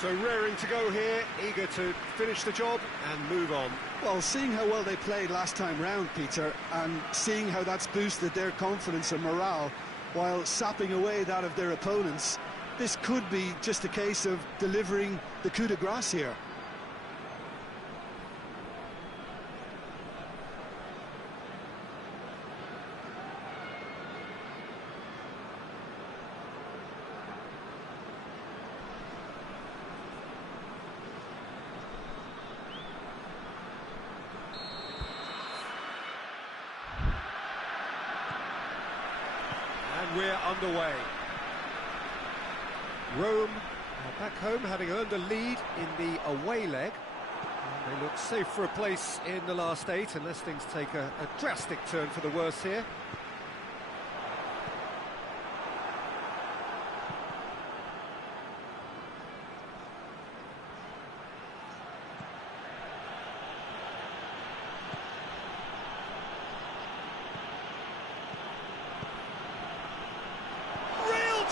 So raring to go here, eager to finish the job and move on. Well, seeing how well they played last time round, Peter, and seeing how that's boosted their confidence and morale while sapping away that of their opponents, this could be just a case of delivering the coup de grace here. We're underway. Rome are back home, having earned a lead in the away leg. And they look safe for a place in the last 8, unless things take a drastic turn for the worse here.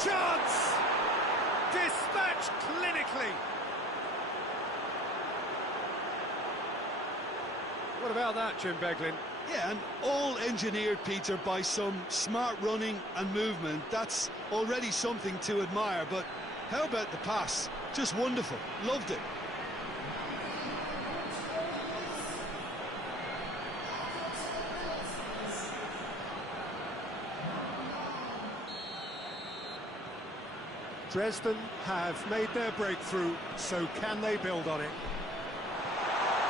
Chance! Dispatched clinically. What about that, Jim Beglin? Yeah, and all engineered, Peter, by some smart running and movement. That's already something to admire, but how about the pass? Just wonderful. Loved it. Dresden have made their breakthrough, so can they build on it?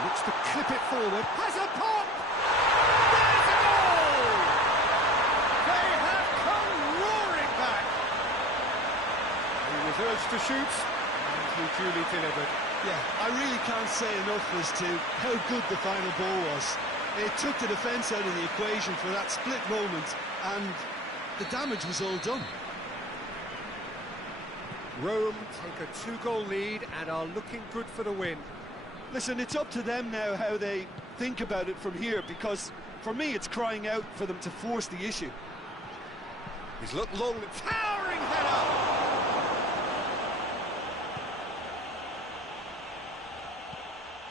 Looks to clip it forward, has a pop! There's a goal! They have come roaring back! He was urged to shoot, and he duly delivered. Yeah, I really can't say enough as to how good the final ball was. It took the defence out of the equation for that split moment, and the damage was all done. Rome take a 2-goal lead and are looking good for the win. Listen, it's up to them now how they think about it from here, because for me it's crying out for them to force the issue. He's looked long, towering header!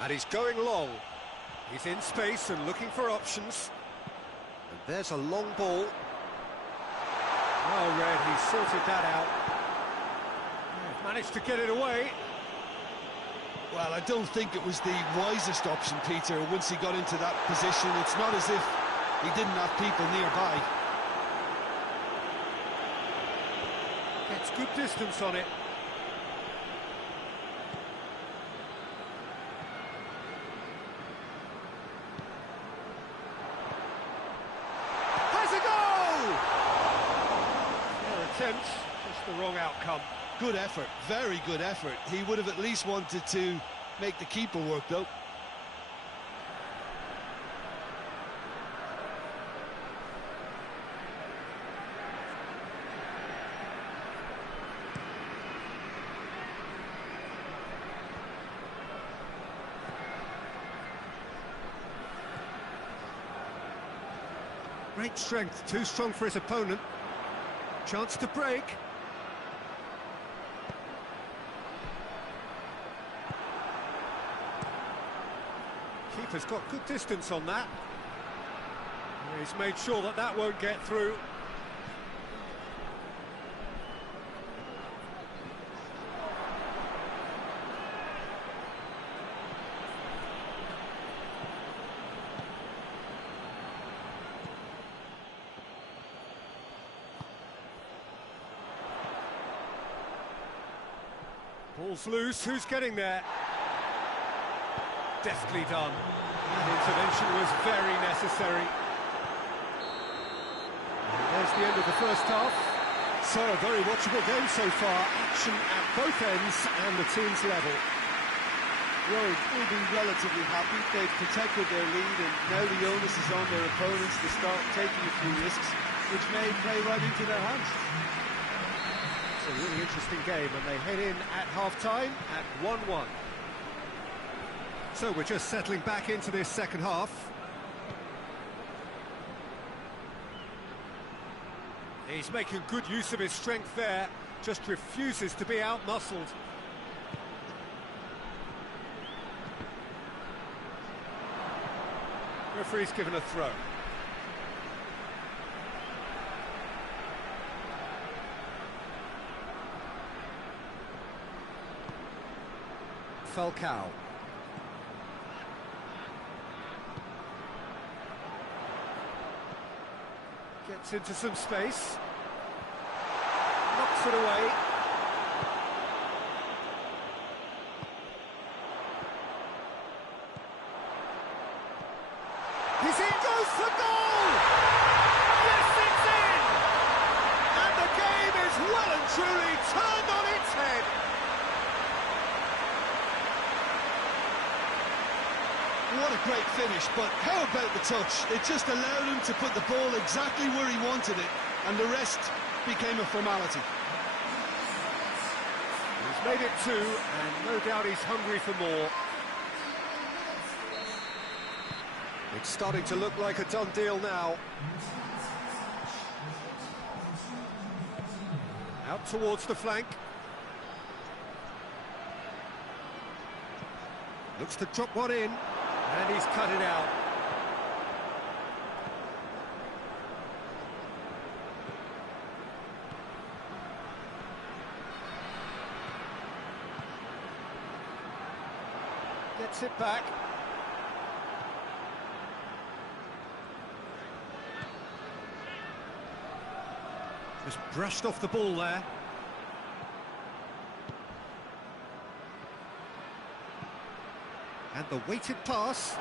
And he's going long. He's in space and looking for options. And there's a long ball. Well read, he sorted that out. Managed to get it away. Well, I don't think it was the wisest option, Peter, once he got into that position. It's not as if he didn't have people nearby. Gets good distance on it. Has a goal! Fair attempt, just the wrong outcome. Good effort, very good effort. He would have at least wanted to make the keeper work, though. Great strength, too strong for his opponent. Chance to break. Keeper's got good distance on that. He's made sure that that won't get through. Ball's loose, who's getting there? Deftly done. That intervention was very necessary. And there's the end of the first half. So, a very watchable game so far. Action at both ends and the team's level. Rome will be relatively happy. They've protected their lead, and now the onus is on their opponents to start taking a few risks, which may play right into their hands. It's a really interesting game, and they head in at half-time at 1-1. So we're just settling back into this second half. He's making good use of his strength there, just refuses to be out-muscled. Referee's given a throw. Falcao. Gets into some space. Knocks it away. He's in, goes for goal! Yes, it's in! And the game is well and truly turned on its head. What a great finish, but how about the touch? It just allowed him to put the ball exactly where he wanted it, and the rest became a formality. He's made it two, and no doubt he's hungry for more. It's starting to look like a done deal now. Out towards the flank. Looks to drop one in. And he's cut it out. Gets it back. Just brushed off the ball there. And the weighted pass.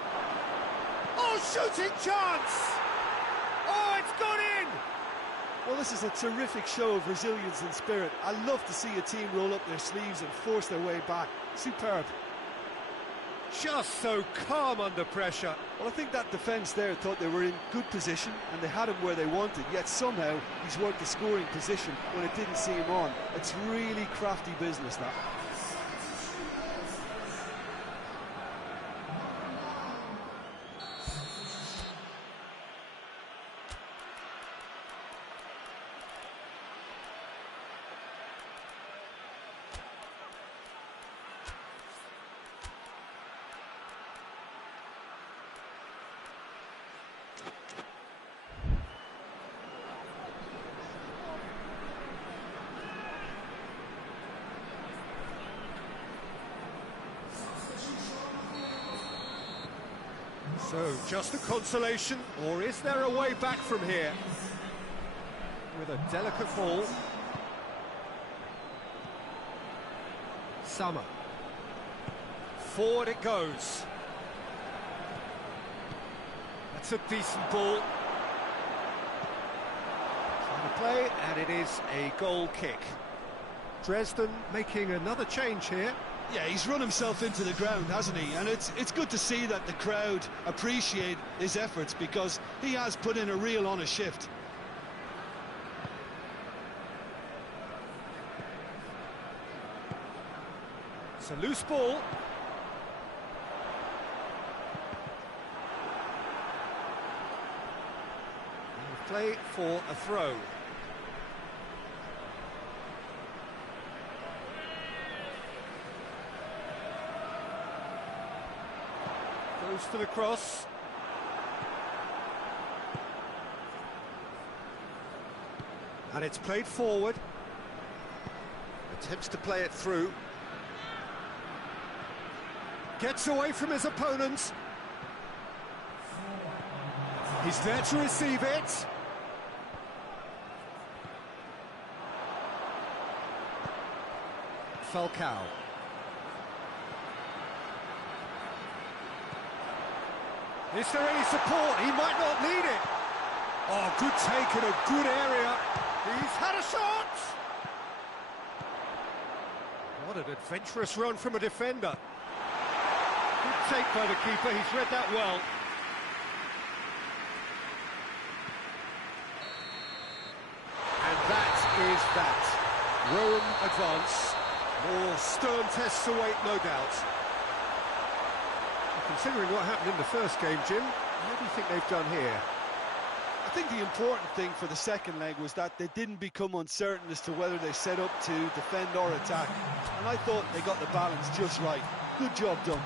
Oh, shooting chance! Oh, it's gone in! Well, this is a terrific show of resilience and spirit. I love to see a team roll up their sleeves and force their way back. Superb. Just so calm under pressure. Well, I think that defence there thought they were in good position and they had him where they wanted, yet somehow he's worked the scoring position when it didn't see him on. It's really crafty business, that. So, just a consolation, or is there a way back from here? With a delicate ball. Summer. Forward it goes. That's a decent ball. Trying to play, and it is a goal kick. Dresden making another change here. Yeah, he's run himself into the ground, hasn't he? And it's good to see that the crowd appreciate his efforts, because he has put in a real honest shift. It's a loose ball. And play for a throw. Goes for the cross. And it's played forward. Attempts to play it through. Gets away from his opponents. He's there to receive it. Falcao. Is there any support? He might not need it. Oh, good take in a good area. He's had a shot. What an adventurous run from a defender. Good take by the keeper, he's read that well. And that is that. Rome advance. More stern tests await, no doubt. Considering what happened in the first game, Jim, what do you think they've done here? I think the important thing for the second leg was that they didn't become uncertain as to whether they set up to defend or attack. And I thought they got the balance just right. Good job done.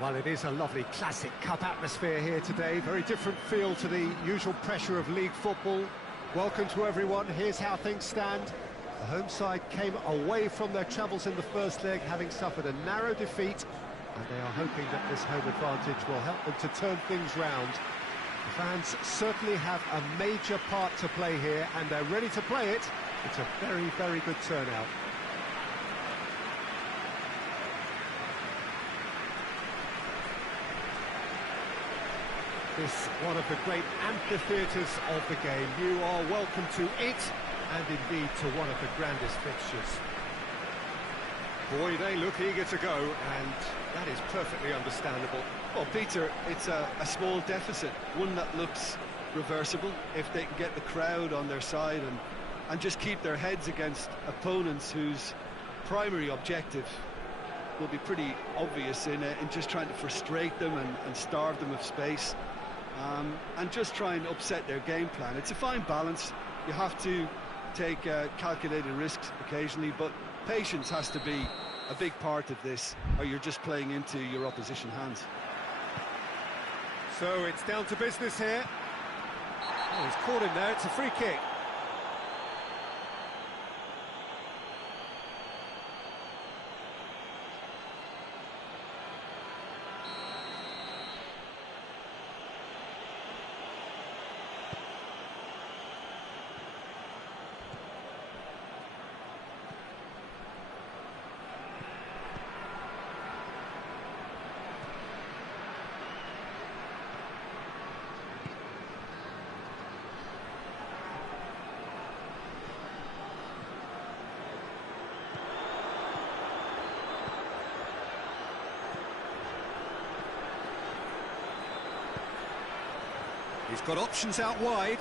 Well, it is a lovely classic cup atmosphere here today. Very different feel to the usual pressure of league football. Welcome to everyone. Here's how things stand. The home side came away from their troubles in the first leg, having suffered a narrow defeat, and they are hoping that this home advantage will help them to turn things round. The fans certainly have a major part to play here, and they're ready to play it. It's a very, very good turnout. This one of the great amphitheatres of the game. You are welcome to it, and indeed to one of the grandest fixtures. Boy, they look eager to go, and that is perfectly understandable. Well, Peter, it's a small deficit, one that looks reversible if they can get the crowd on their side and just keep their heads against opponents whose primary objective will be pretty obvious in just trying to frustrate them and starve them of space. And just try and upset their game plan. It's a fine balance. You have to take calculated risks occasionally, but patience has to be a big part of this, or you're just playing into your opposition hands. So it's down to business here. Oh, he's caught him there. It's a free kick. He's got options out wide.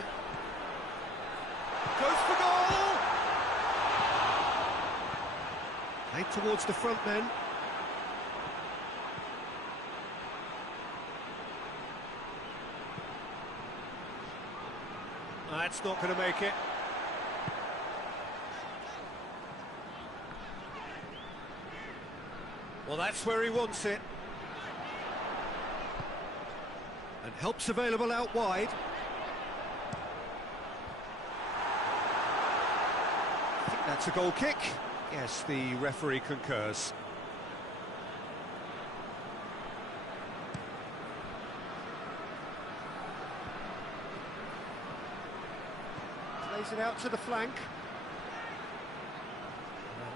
Goes for goal! Played towards the front men. That's not going to make it. Well, that's where he wants it. And help's available out wide. I think that's a goal kick. Yes, the referee concurs. Plays it out to the flank.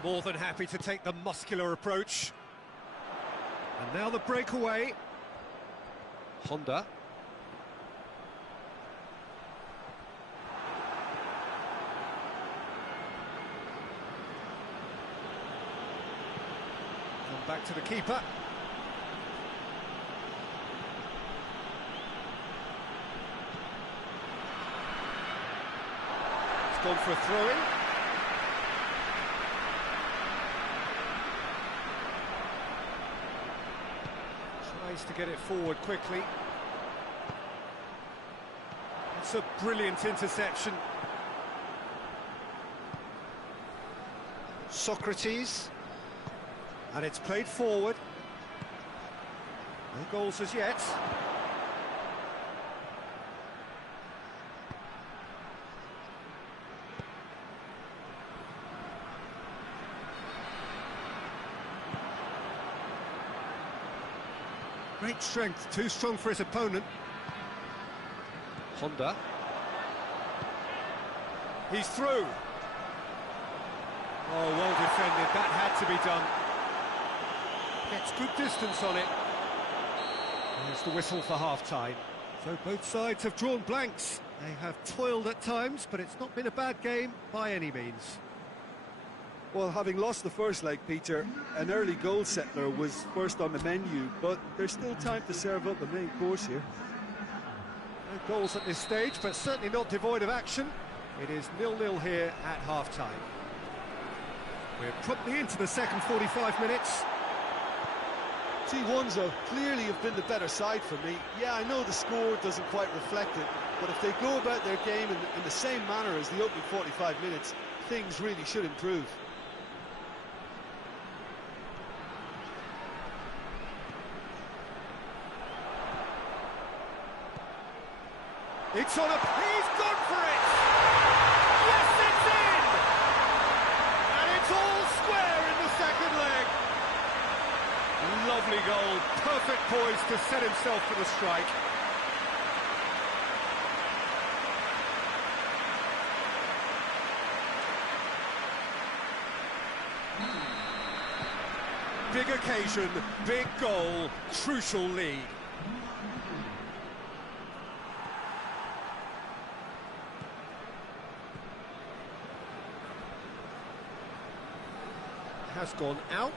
More than happy to take the muscular approach. And now the breakaway. Honda. And back to the keeper. It's gone for a throw-in. Tries to get it forward quickly. It's a brilliant interception. Socrates. And it's played forward. No goals as yet. Great strength, too strong for his opponent. Honda. He's through. Oh, well defended, that had to be done. Gets good distance on it. There's the whistle for half-time. So both sides have drawn blanks. They have toiled at times, but it's not been a bad game by any means. Well, having lost the first leg, Peter, an early goal settler was first on the menu, but there's still time to serve up the main course here. No goals at this stage, but certainly not devoid of action. It is 0-0 here at half-time. We're promptly into the second 45 minutes. T1s clearly have been the better side for me. Yeah, I know the score doesn't quite reflect it, but if they go about their game in the same manner as the opening 45 minutes, things really should improve. It's on a... He's gone for it! Yes, it's in! And it's all square in the second leg. Lovely goal. Perfect poise to set himself for the strike. Big occasion, big goal, crucial lead. Has gone out.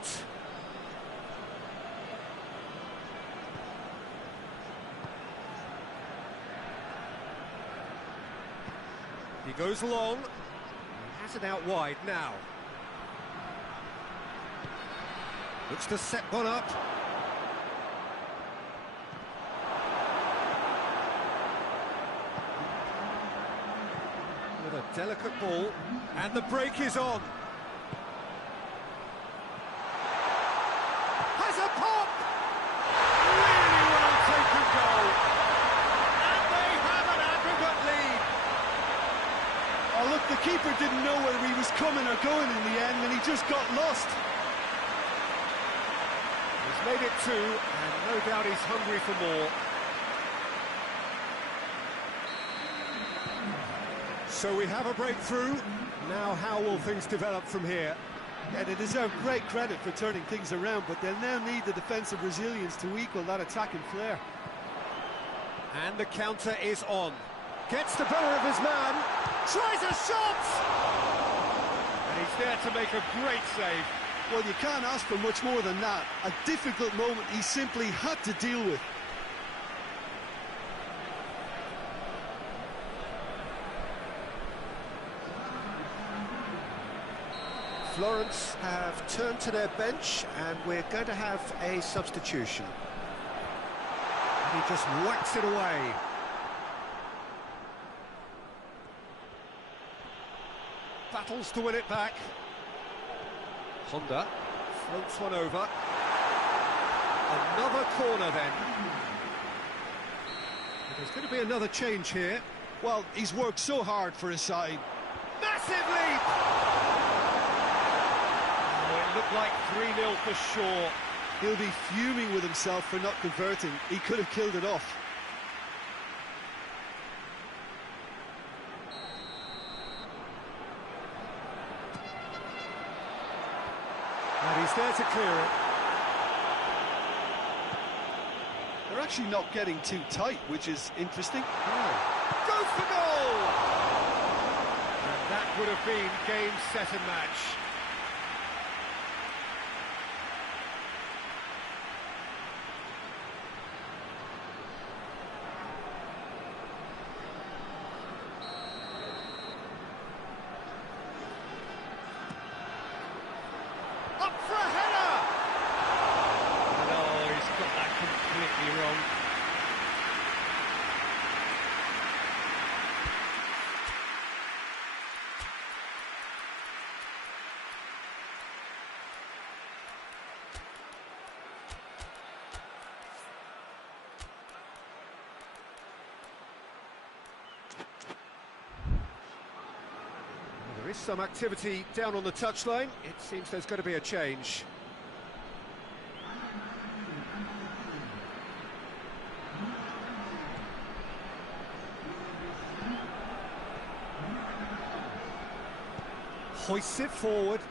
He goes long. He has it out wide now. Looks to set one up. With a delicate ball, and the break is on. Has a pop! Really well taken goal. And they have an aggregate lead. Oh, look, the keeper didn't know whether he was coming or going in the end, and he just got lost. He's made it two, and no doubt he's hungry for more. So we have a breakthrough. Now how will things develop from here? Yeah, they deserve great credit for turning things around, but they'll now need the defensive resilience to equal that attacking flair. And the counter is on. Gets the better of his man. Tries a shot! And he's there to make a great save. Well, you can't ask for much more than that. A difficult moment he simply had to deal with. Florence have turned to their bench, and we're going to have a substitution. And he just whacks it away. Battles to win it back. Honda floats one over. Another corner then. There's going to be another change here. Well, he's worked so hard for his side. Massive leap! Oh, it looked like 3-0 for sure. He'll be fuming with himself for not converting. He could have killed it off. And he's there to clear it. They're actually not getting too tight, which is interesting. Oh. Goes for goal! And that would have been game, set and match. Up for a header! No, he's got that completely wrong. There is some activity down on the touchline. It seems there's going to be a change. Hoists it forward.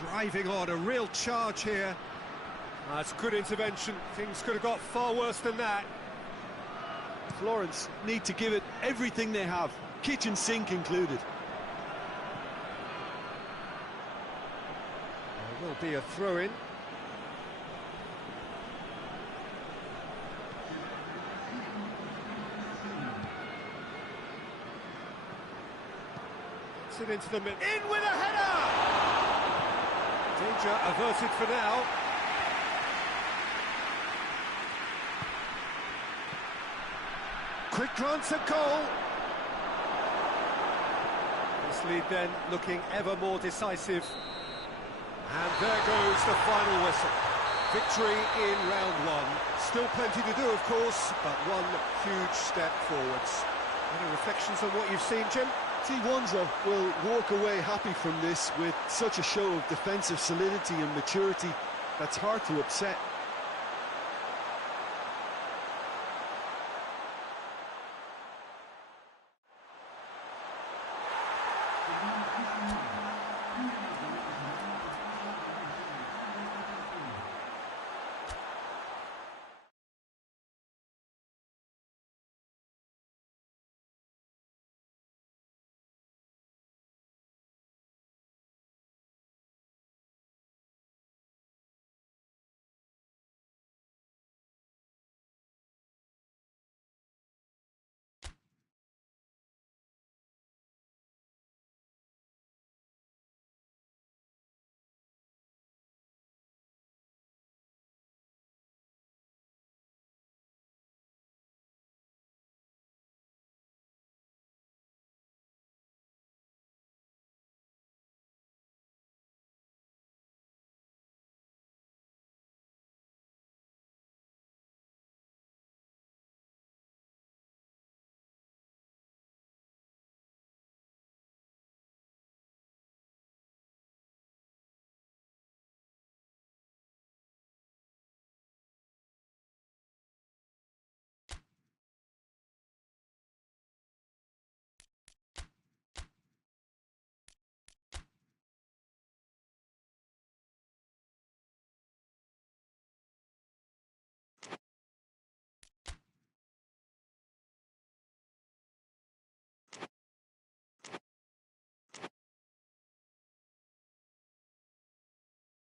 Driving on, a real charge here. That's good intervention. Things could have got far worse than that. Florence need to give it everything they have, kitchen sink included. There will be a throw-in. Gets it into the middle. In with a header! Danger averted for now. Quick glance at goal. This lead then looking ever more decisive. And there goes the final whistle. Victory in round one. Still plenty to do, of course, but one huge step forwards. Any reflections on what you've seen, Jim? T1 will walk away happy from this with such a show of defensive solidity and maturity that's hard to upset.